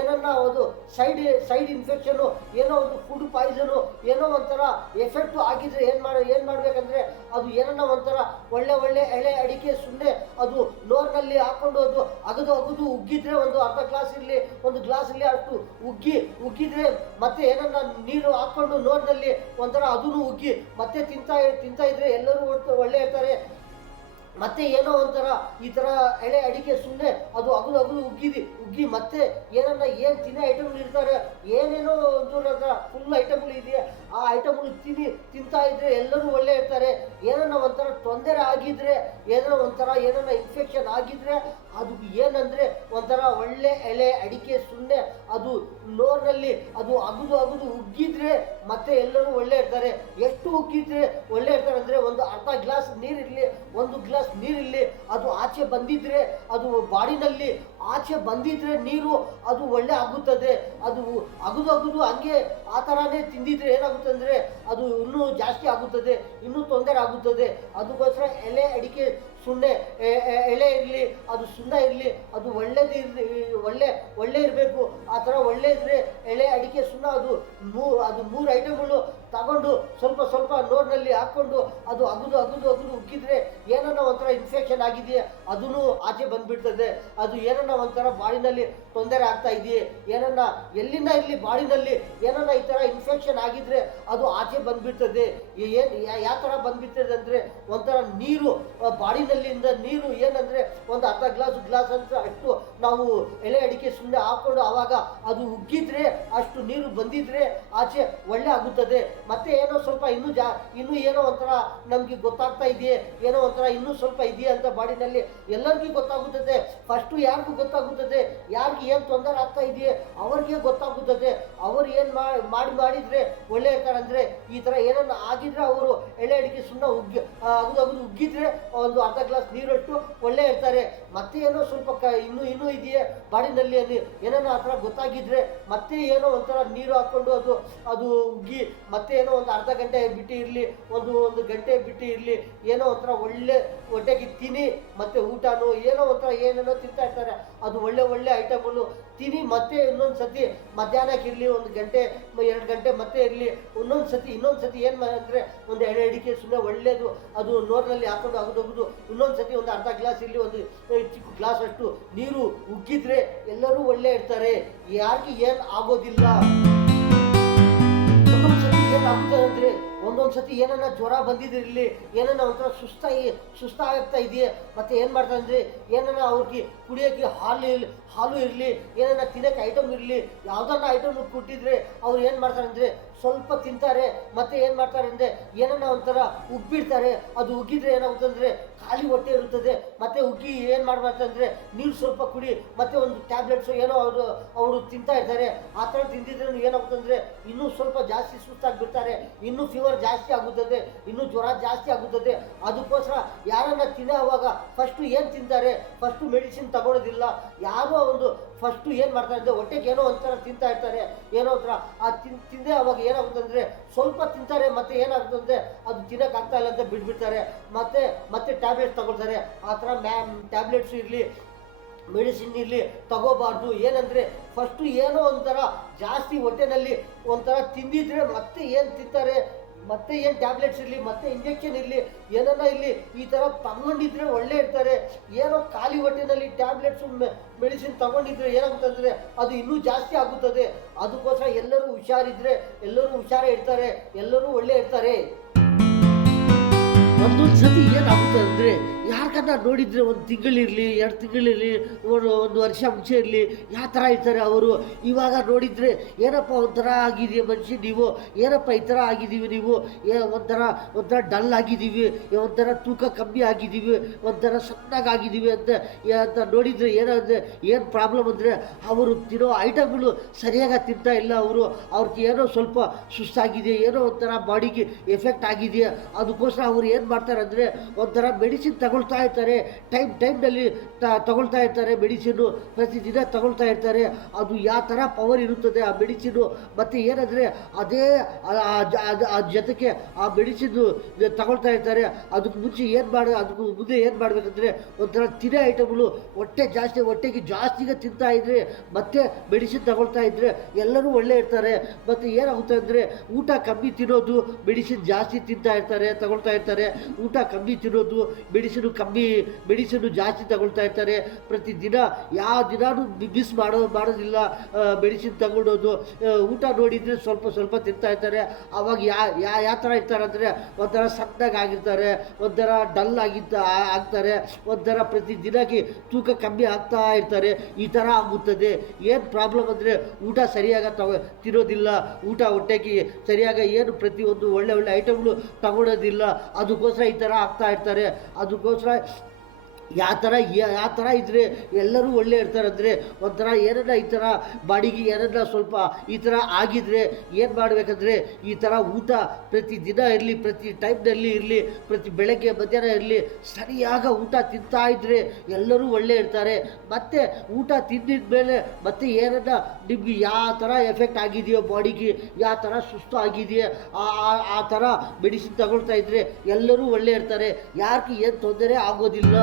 ಏನನ್ನ ಒಂದು ಸೈಡ್ ಇನ್ಫೆಕ್ಷನು, ಏನೋ ಒಂದು ಫುಡ್ ಪಾಯ್ಸನು, ಏನೋ ಒಂಥರ ಎಫೆಕ್ಟು ಆಗಿದ್ರೆ ಏನು ಮಾಡಬೇಕಂದ್ರೆ, ಅದು ಏನನ್ನ ಒಂಥರ ಒಳ್ಳೆ ಎಳೆ ಅಡಿಕೆ ಸುಮ್ಮನೆ ಅದು ನೋರ್ನಲ್ಲಿ ಹಾಕ್ಕೊಂಡು ಅದು ಅಗದು ಉಗ್ಗಿದ್ರೆ, ಒಂದು ಅರ್ಧ ಗ್ಲಾಸ್ ಇರಲಿ, ಒಂದು ಗ್ಲಾಸ್ ಇರಲಿ, ಅಷ್ಟು ಉಗ್ಗಿದ್ರೆ ಮತ್ತೆ ಏನನ್ನ ನೀರು ಹಾಕ್ಕೊಂಡು ನೋರ್ನಲ್ಲಿ ಒಂಥರ ಅದನ್ನು ಉಗ್ಗಿ ಮತ್ತೆ ತಿಂತಾ ಇದ್ರೆ ಎಲ್ಲರೂ ಒಳ್ಳೆ ಇರ್ತಾರೆ. ಮತ್ತೆ ಏನೋ ಒಂಥರ ಈ ಥರ ಎಳೆ ಅಡಿಕೆ ಸುಮ್ಮನೆ ಅದು ಅಗಲು ಅಗಲು ಉಗ್ಗಿ ಮತ್ತೆ ಏನನ್ನ ಏನು ತಿನ್ನೋ ಐಟಮ್ಗಳು ಇರ್ತಾರೆ, ಏನೇನೋ ಒಂದು ಫುಲ್ ಐಟಮ್ಗಳು ಇದೆಯಾ ಆ ಐಟಮ್ಗಳು ತಿಂತಾ ಇದ್ರೆ ಎಲ್ಲರೂ ಒಳ್ಳೆ ಇರ್ತಾರೆ. ಏನನ್ನ ಒಂಥರ ತೊಂದರೆ ಆಗಿದ್ರೆ, ಏನನ್ನ ಇನ್ಫೆಕ್ಷನ್ ಆಗಿದ್ರೆ ಅದು ಏನಂದ್ರೆ ಒಂಥರ ಒಳ್ಳೆ ಎಳೆ ಅಡಿಕೆ ಸುಮ್ಮನೆ ಅದು ನೋರ್ನಲ್ಲಿ ಅದು ಅಗುದು ಉಗ್ಗಿದ್ರೆ ಮತ್ತೆ ಎಲ್ಲರೂ ಒಳ್ಳೆ ಇರ್ತಾರೆ. ಎಷ್ಟು ಉಗ್ಗಿದ್ರೆ ಒಳ್ಳೆ ಇರ್ತಾರೆ ಅಂದ್ರೆ ಒಂದು ಅರ್ಧ ಗ್ಲಾಸ್ ನೀರಿರಲಿ, ಒಂದು ಗ್ಲಾಸ್ ನೀರಿರಲಿ, ಅದು ಆಚೆ ಬಂದಿದ್ರೆ, ಅದು ಬಾಡಿನಲ್ಲಿ ಆಚೆ ಬಂದಿದ್ರೆ ನೀರು ಅದು ಒಳ್ಳೆ ಆಗುತ್ತದೆ. ಅದು ಅಗುದು ಹಂಗೆ ಆ ಥರನೇ ತಿಂದಿದ್ರೆ ಏನಾಗುತ್ತೆ ಅಂದರೆ ಅದು ಇನ್ನೂ ಜಾಸ್ತಿ ಆಗುತ್ತದೆ, ಇನ್ನೂ ತೊಂದರೆ ಆಗುತ್ತದೆ. ಅದಕ್ಕೋಸ್ಕರ ಎಲೆ ಅಡಿಕೆ ಸುಣ್ಣೆ ಎಳೆ ಇರಲಿ, ಅದು ಸುಣ್ಣ ಇರಲಿ, ಅದು ಒಳ್ಳೆ ಇರಬೇಕು. ಆ ಥರ ಒಳ್ಳೆ ಇದ್ರೆ ಎಳೆ ಅಡಿಕೆ ಸುಣ್ಣ ಅದು ಮೂರು ಐಟಮ್ಗಳು ತಗೊಂಡು ಸ್ವಲ್ಪ ನೋರ್ನಲ್ಲಿ ಹಾಕ್ಕೊಂಡು ಅದು ಅಗುದು ಉಕ್ಕಿದ್ರೆ ಏನನ್ನ ಒಂಥರ ಇನ್ಫೆಕ್ಷನ್ ಆಗಿದೆಯೇ ಅದೂ ಆಚೆ ಬಂದ್ಬಿಡ್ತದೆ. ಅದು ಏನನ್ನ ಒಂಥರ ಬಾಡಿನಲ್ಲಿ ತೊಂದರೆ ಆಗ್ತಾ ಇದೆಯೇ, ಏನನ್ನ ಎಲ್ಲಿನ ಇಲ್ಲಿ ಬಾಡಿನಲ್ಲಿ ಏನನ್ನ ಈ ಥರ ಇನ್ಫೆಕ್ಷನ್ ಆಗಿದ್ರೆ ಅದು ಆಚೆ ಬಂದ್ಬಿಡ್ತದೆ. ಯಾವ ಥರ ಬಂದ್ಬಿಡ್ತದೆ ಅಂದರೆ ಒಂಥರ ನೀರು ಬಾಡಿನಲ್ಲಿಂದ ನೀರು ಏನಂದರೆ ಒಂದು ಅರ್ಧ ಗ್ಲಾಸ್ ಅಂತ ಅಷ್ಟು ನಾವು ಎಲೆ ಅಡಿಕೆ ಸುಮ್ಮನೆ ಹಾಕ್ಕೊಂಡು ಆವಾಗ ಅದು ಉಗ್ಗಿದ್ರೆ ಅಷ್ಟು ನೀರು ಬಂದಿದ್ರೆ ಆಚೆ ಒಳ್ಳೆ ಆಗುತ್ತದೆ. ಮತ್ತೆ ಏನೋ ಸ್ವಲ್ಪ ಇನ್ನೂ ಏನೋ ಒಂಥರ ನಮಗೆ ಗೊತ್ತಾಗ್ತಾ ಇದೆಯೇ, ಏನೋ ಒಂಥರ ಇನ್ನೂ ಸ್ವಲ್ಪ ಇದೆಯಾ ಅಂತ ಬಾಡಿನಲ್ಲಿ ಎಲ್ಲರಿಗೂ ಗೊತ್ತಾಗುತ್ತದೆ. ಫಸ್ಟು ಯಾರಿಗೂ ಗೊತ್ತಾಗುತ್ತದೆ, ಯಾರಿಗೆ ಏನು ತೊಂದರೆ ಆಗ್ತಾ ಇದೆಯೇ ಅವ್ರಿಗೆ ಗೊತ್ತಾಗುತ್ತದೆ. ಅವರು ಏನು ಮಾಡಿದ್ರೆ ಒಳ್ಳೆ ಇರ್ತಾರೆ ಅಂದರೆ ಈ ಥರ ಏನನ್ನ ಆಗಿದ್ರೆ ಅವರು ಎಳೆ ಅಡಿಕೆ ಸುಮ್ಮನೆ ಅಗುದು ಉಗ್ಗಿದ್ರೆ ಒಂದು ಅರ್ಧ ಗ್ಲಾಸ್ ನೀರಷ್ಟು ಒಳ್ಳೆ ಇರ್ತಾರೆ. ಮತ್ತೆ ಏನೋ ಸ್ವಲ್ಪ ಇನ್ನೂ ಇದೆಯೇ ಬಾಡಿನಲ್ಲಿ ಅಲ್ಲಿ ಏನೋ ಆ ಥರ ಗೊತ್ತಾಗಿದ್ರೆ ಮತ್ತೆ ಏನೋ ಒಂಥರ ನೀರು ಹಾಕ್ಕೊಂಡು ಅದು ಉಗ್ಗಿ ಮತ್ತೆ ಏನೋ ಒಂದು ಅರ್ಧ ಗಂಟೆ ಬಿಟ್ಟು ಇರಲಿ, ಒಂದು ಗಂಟೆ ಬಿಟ್ಟು ಇರಲಿ, ಏನೋ ಒಂಥರ ಒಳ್ಳೆ ಹೊಟ್ಟೆಗೆ ತಿನ್ನಿ ಮತ್ತೆ ಊಟನೂ ಏನೋ ಒಂಥರ ಏನೇನೋ ತಿಂತಾ ಇರ್ತಾರೆ. ಅದು ಒಳ್ಳೆ ಐಟಮ್ಗಳು ತಿನ್ನಿ ಮತ್ತೆ ಇನ್ನೊಂದು ಸತಿ ಮಧ್ಯಾಹ್ನಕ್ಕಿರಲಿ, 1 ಗಂಟೆ 2 ಗಂಟೆ ಮತ್ತೆ ಇರಲಿ, ಇನ್ನೊಂದು ಸತಿ ಏನು ಅಂದರೆ ಒಂದು ಎಳೆ ಅಡಿಕೆ ಸುಮ್ಮನೆ ಒಳ್ಳೆಯದು ಅದು ನೋರ್ನಲ್ಲಿ ಹಾಕೊಂಡು ಅಗುದು ಇನ್ನೊಂದು ಸತಿ ಒಂದು ಅರ್ಧ ಗ್ಲಾಸ್ ಇರಲಿ, ಒಂದು ಚಿಕ್ಕ ಗ್ಲಾಸ್ ಅಷ್ಟು ನೀರು ಉಗ್ಗಿದ್ರೆ ಎಲ್ಲರೂ ಒಳ್ಳೆ ಇರ್ತಾರೆ, ಯಾರಿಗೆ ಏನು ಆಗೋದಿಲ್ಲ. ಏನಾಗುತ್ತೆ ಅಂದರೆ ಒಂದೊಂದು ಸತಿ ಏನನ್ನ ಜ್ವರ ಬಂದಿದ್ದಿರಲಿ, ಏನನ್ನ ಒಂಥರ ಸುಸ್ತಾಗ್ತಾ ಇದೆಯೇ, ಮತ್ತೆ ಏನು ಮಾಡ್ತಾರೆ ಅಂದರೆ ಏನನ್ನ ಅವ್ರಿಗೆ ಕುಡಿಯೋಕ್ಕೆ ಹಾಲು ಇರಲಿ, ಏನನ್ನ ತಿನ್ನೋಕ್ಕೆ ಐಟಮ್ ಇರಲಿ, ಯಾವುದನ್ನ ಐಟಮ್ ಕೊಟ್ಟಿದ್ರೆ ಅವ್ರು ಏನು ಮಾಡ್ತಾರೆ ಅಂದರೆ ಸ್ವಲ್ಪ ತಿಂತಾರೆ. ಮತ್ತೆ ಏನು ಮಾಡ್ತಾರೆ ಅಂದರೆ ಏನನ್ನ ಒಂಥರ ಉಗ್ಬಿಡ್ತಾರೆ. ಅದು ಉಗ್ಗಿದ್ರೆ ಏನಾಗುತ್ತೆ ಅಂದರೆ ಖಾಲಿ ಹೊಟ್ಟೆ ಇರುತ್ತದೆ. ಮತ್ತೆ ಉಗ್ಗಿ ಏನು ಮಾಡ್ಬಾರ್ದಂದರೆ ನೀರು ಸ್ವಲ್ಪ ಕುಡಿ, ಮತ್ತೆ ಒಂದು ಟ್ಯಾಬ್ಲೆಟ್ಸು ಏನೋ ಅವರು ತಿಂತಾ ಇರ್ತಾರೆ. ಆ ಥರ ತಿಂದಿದ್ರೆ ಏನಾಗುತ್ತೆ ಅಂದರೆ ಇನ್ನೂ ಸ್ವಲ್ಪ ಜಾಸ್ತಿ ಸುಸ್ತಾಗಿಬಿಡ್ತಾರೆ, ಇನ್ನೂ ಫೀವರ್ ಜಾಸ್ತಿ ಆಗುತ್ತದೆ, ಇನ್ನೂ ಜ್ವರ ಜಾಸ್ತಿ ಆಗುತ್ತದೆ. ಅದಕ್ಕೋಸ್ಕರ ಯಾರನ್ನ ತಿನ್ನೋವಾಗ ಫಸ್ಟು ಏನು ತಿಂತಾರೆ, ಫಸ್ಟು ಮೆಡಿಸಿನ್ ತಗೊಳ್ಳೋದಿಲ್ಲ. ಯಾರೋ ಒಂದು ಫಸ್ಟು ಏನು ಮಾಡ್ತಾರೆ ಅಂದರೆ ಹೊಟ್ಟೆಗೆ ಏನೋ ಒಂಥರ ತಿಂತಾ ಇರ್ತಾರೆ, ಏನೋ ಒಂಥರ ತಿಂದೆ ಅವಾಗ ಏನಾಗುತ್ತೆ ಅಂದರೆ ಸ್ವಲ್ಪ ತಿಂತಾರೆ, ಮತ್ತೆ ಏನಾಗುತ್ತೆ ಅಂದರೆ ಅದು ತಿನ್ನೋಕ್ಕಾಗ್ತಾ ಇಲ್ಲ ಅಂತ ಬಿಟ್ಬಿಡ್ತಾರೆ, ಮತ್ತೆ ಟ್ಯಾಬ್ಲೆಟ್ಸ್ ತಗೊಳ್ತಾರೆ. ಆ ಥರ ಟ್ಯಾಬ್ಲೆಟ್ಸ್ ಇರಲಿ, ಮೆಡಿಸಿನ್ ಇರಲಿ ತಗೋಬಾರ್ದು. ಏನಂದರೆ ಫಸ್ಟು ಏನೋ ಒಂಥರ ಜಾಸ್ತಿ ಹೊಟ್ಟೆನಲ್ಲಿ ಒಂಥರ ತಿಂದಿದ್ರೆ ಮತ್ತೆ ಏನು ತಿಂತಾರೆ, ಮತ್ತೆ ಏನು ಟ್ಯಾಬ್ಲೆಟ್ಸ್ ಇರಲಿ, ಮತ್ತೆ ಇಂಜೆಕ್ಷನ್ ಇರಲಿ, ಏನನ್ನ ಇಲ್ಲಿ ಈ ಥರ ತಗೊಂಡಿದ್ರೆ ಒಳ್ಳೆ ಇರ್ತಾರೆ. ಏನೋ ಖಾಲಿ ಹೊಟ್ಟೆನಲ್ಲಿ ಟ್ಯಾಬ್ಲೆಟ್ಸು ಮೆಡಿಸಿನ್ ತಗೊಂಡಿದ್ರೆ ಏನಾಗುತ್ತೆ ಅಂದರೆ ಅದು ಇನ್ನೂ ಜಾಸ್ತಿ ಆಗುತ್ತದೆ. ಅದಕ್ಕೋಸ್ಕರ ಎಲ್ಲರೂ ಹುಷಾರಿದ್ರೆ ಎಲ್ಲರೂ ಹುಷಾರೇ ಇರ್ತಾರೆ, ಎಲ್ಲರೂ ಒಳ್ಳೆ ಇರ್ತಾರೆ. ಒಂದೊಂದು ಸತಿ ಏನಾಗುತ್ತೆ ಅಂದರೆ ಯಾರಿಗನ್ನ ನೋಡಿದರೆ 1 ತಿಂಗಳಿರಲಿ, 2 ತಿಂಗಳಿರಲಿ, ಒಂದು ವರ್ಷ ಮುಂಚೆ ಇರಲಿ, ಯಾವ ಥರ ಇರ್ತಾರೆ ಅವರು. ಇವಾಗ ನೋಡಿದರೆ ಏನಪ್ಪ ಒಂಥರ ಆಗಿದೆಯಾ ಮನುಷ್ಯ ನೀವು, ಏನಪ್ಪ ಈ ಥರ ಆಗಿದ್ದೀವಿ ನೀವು, ಒಂಥರ ಡಲ್ ಆಗಿದ್ದೀವಿ, ಒಂಥರ ತೂಕ ಕಮ್ಮಿ ಆಗಿದ್ದೀವಿ, ಒಂಥರ ಸಣ್ಣಗಾಗಿದ್ದೀವಿ ಅಂತ ನೋಡಿದರೆ ಏನು ಪ್ರಾಬ್ಲಮ್ ಅಂದರೆ ಅವರು ತಿನ್ನೋ ಐಟಮ್ಗಳು ಸರಿಯಾಗಿ ತಿಂತಾ ಇಲ್ಲ. ಅವ್ರಿಗೆ ಏನೋ ಸ್ವಲ್ಪ ಸುಸ್ತಾಗಿದೆ, ಏನೋ ಒಂಥರ ಬಾಡಿಗೆ ಎಫೆಕ್ಟ್ ಆಗಿದೆಯಾ, ಅದಕ್ಕೋಸ್ಕರ ಅವ್ರು ಏನು ಮಾಡ್ತಾರೆ ಅಂದರೆ ಒಂಥರ ಮೆಡಿಸಿನ್ ತಗೊಳ್ತಾ ಇರ್ತಾರೆ, ಟೈಮ್ನಲ್ಲಿ ತಗೊಳ್ತಾ ಇರ್ತಾರೆ. ಮೆಡಿಸಿನ್ನು ಪ್ರತಿದಿನ ತಗೊಳ್ತಾ ಇರ್ತಾರೆ. ಅದು ಯಾವ ಥರ ಪವರ್ ಇರುತ್ತದೆ ಆ ಮೆಡಿಸಿನ್ನು. ಮತ್ತು ಏನಂದರೆ ಅದೇ ಜೊತೆಗೆ ಆ ಮೆಡಿಸಿನ್ನು ತಗೊಳ್ತಾ ಇರ್ತಾರೆ. ಅದಕ್ಕೆ ಮುಂದೆ ಏನು ಮಾಡಬೇಕಂದ್ರೆ ಒಂಥರ ತಿನ್ನೋ ಐಟಮ್ಗಳು ಹೊಟ್ಟೆಗೆ ಜಾಸ್ತಿಗೆ ತಿಂತಾ ಇದ್ರೆ ಮತ್ತೆ ಮೆಡಿಸಿನ್ ತಗೊಳ್ತಾ ಇದ್ದರೆ ಎಲ್ಲರೂ ಒಳ್ಳೆ ಇರ್ತಾರೆ. ಮತ್ತು ಏನಾಗುತ್ತೆ ಅಂದರೆ ಊಟ ಕಮ್ಮಿ ತಿನ್ನೋದು, ಮೆಡಿಸಿನ್ ಜಾಸ್ತಿ ತಗೊಳ್ತಾ ಇರ್ತಾರೆ. ಊಟ ಕಮ್ಮಿ ತಿನ್ನೋದು, ಮೆಡಿಸಿನು ಜಾಸ್ತಿ ತಗೊಳ್ತಾ ಇರ್ತಾರೆ. ಪ್ರತಿದಿನ ಯಾವ ದಿನಾನು ಮಿಸ್ ಮಾಡೋದಿಲ್ಲ ಮೆಡಿಸಿನ್ ತಗೊಳ್ಳೋದು. ಊಟ ನೋಡಿದರೆ ಸ್ವಲ್ಪ ತಿಂತಾ ಇರ್ತಾರೆ. ಅವಾಗ ಯಾವ ಥರ ಇರ್ತಾರೆ ಅಂದರೆ ಒಂಥರ ಸಣ್ಣಗಾಗಿರ್ತಾರೆ, ಒಂಥರ ಡಲ್ ಆಗ್ತಾರೆ, ಒಂಥರ ಪ್ರತಿದಿನಕ್ಕೆ ತೂಕ ಕಮ್ಮಿ ಆಗ್ತಾ ಇರ್ತಾರೆ. ಈ ಥರ ಆಗುತ್ತದೆ. ಏನು ಪ್ರಾಬ್ಲಮ್ ಅಂದರೆ ಊಟ ಸರಿಯಾಗಿ ತಿನ್ನೋದಿಲ್ಲ, ಊಟ ಹೊಟ್ಟೆಗೆ ಸರಿಯಾಗಿ ಏನು ಪ್ರತಿಯೊಂದು ಒಳ್ಳೆ ಐಟಮ್ಗಳು ತಗೊಳ್ಳೋದಿಲ್ಲ. ಅದಕ್ಕೋಸ್ಕರ ಈ ಥರ ಆಗ್ತಾ ಇರ್ತಾರೆ. ಅದಕ್ಕೋಸ್ಕರ ಯಾವ ಥರ ಇದ್ದರೆ ಎಲ್ಲರೂ ಒಳ್ಳೆ ಇರ್ತಾರೆ ಅಂದರೆ ಒಂಥರ ಏನನ್ನ ಈ ಥರ ಬಾಡಿಗೆ ಏನನ್ನ ಸ್ವಲ್ಪ ಈ ಥರ ಆಗಿದ್ರೆ ಏನು ಮಾಡಬೇಕಂದ್ರೆ ಈ ಥರ ಊಟ ಪ್ರತಿದಿನ ಇರಲಿ, ಪ್ರತಿ ಟೈಮ್ನಲ್ಲಿ ಇರಲಿ, ಪ್ರತಿ ಬೆಳಗ್ಗೆ ಮಧ್ಯಾಹ್ನ ಇರಲಿ, ಸರಿಯಾಗ ಊಟ ತಿಂತಾ ಇದ್ದರೆ ಎಲ್ಲರೂ ಒಳ್ಳೆ ಇರ್ತಾರೆ. ಮತ್ತು ಊಟ ತಿಂದಿದ ಮೇಲೆ ಮತ್ತೆ ಏನನ್ನ ನಿಮ್ಗೆ ಯಾವ ಥರ ಎಫೆಕ್ಟ್ ಆಗಿದೆಯೋ ಬಾಡಿಗೆ, ಯಾವ ಥರ ಸುಸ್ತು ಆಗಿದೆಯೋ ಆ ಥರ ಮೆಡಿಸಿನ್ ತಗೊಳ್ತಾ ಇದ್ದರೆ ಎಲ್ಲರೂ ಒಳ್ಳೆ ಇರ್ತಾರೆ. ಯಾರಿಗೆ ಏನು ತೊಂದರೆ ಆಗೋದಿಲ್ಲ.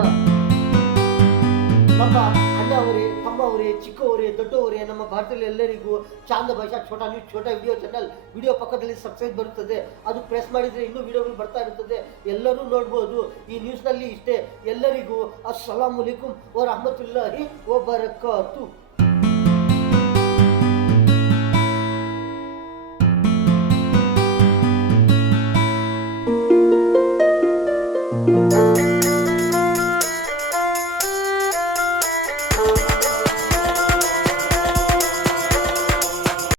ನಮ್ಮ ಅಣ್ಣವರೇ, ತಮ್ಮವರೇ, ಚಿಕ್ಕವರೇ, ದೊಡ್ಡವರೇ, ನಮ್ಮ ಭಾರತದಲ್ಲಿ ಎಲ್ಲರಿಗೂ ಚಾಂದ ಭಾಷಾ ಛೋಟಾ ನ್ಯೂಸ್ ಛೋಟಾ ವಿಡಿಯೋ ಚಾನಲ್ ವಿಡಿಯೋ ಪಕ್ಕದಲ್ಲಿ ಸಬ್ಸ್ಕ್ರೈಬ್ ಬರುತ್ತದೆ. ಅದು ಪ್ರೆಸ್ ಮಾಡಿದರೆ ಇನ್ನೂ ವಿಡಿಯೋಗಳು ಬರ್ತಾ ಇರುತ್ತದೆ, ಎಲ್ಲರೂ ನೋಡ್ಬೋದು. ಈ ನ್ಯೂಸ್ನಲ್ಲಿ ಇಷ್ಟೇ. ಎಲ್ಲರಿಗೂ ಅಸ್ಸಲಾಮು ಅಲೈಕುಂ ವ ರಹಮತುಲ್ಲಾಹಿ ವ ಬರಕಾತು.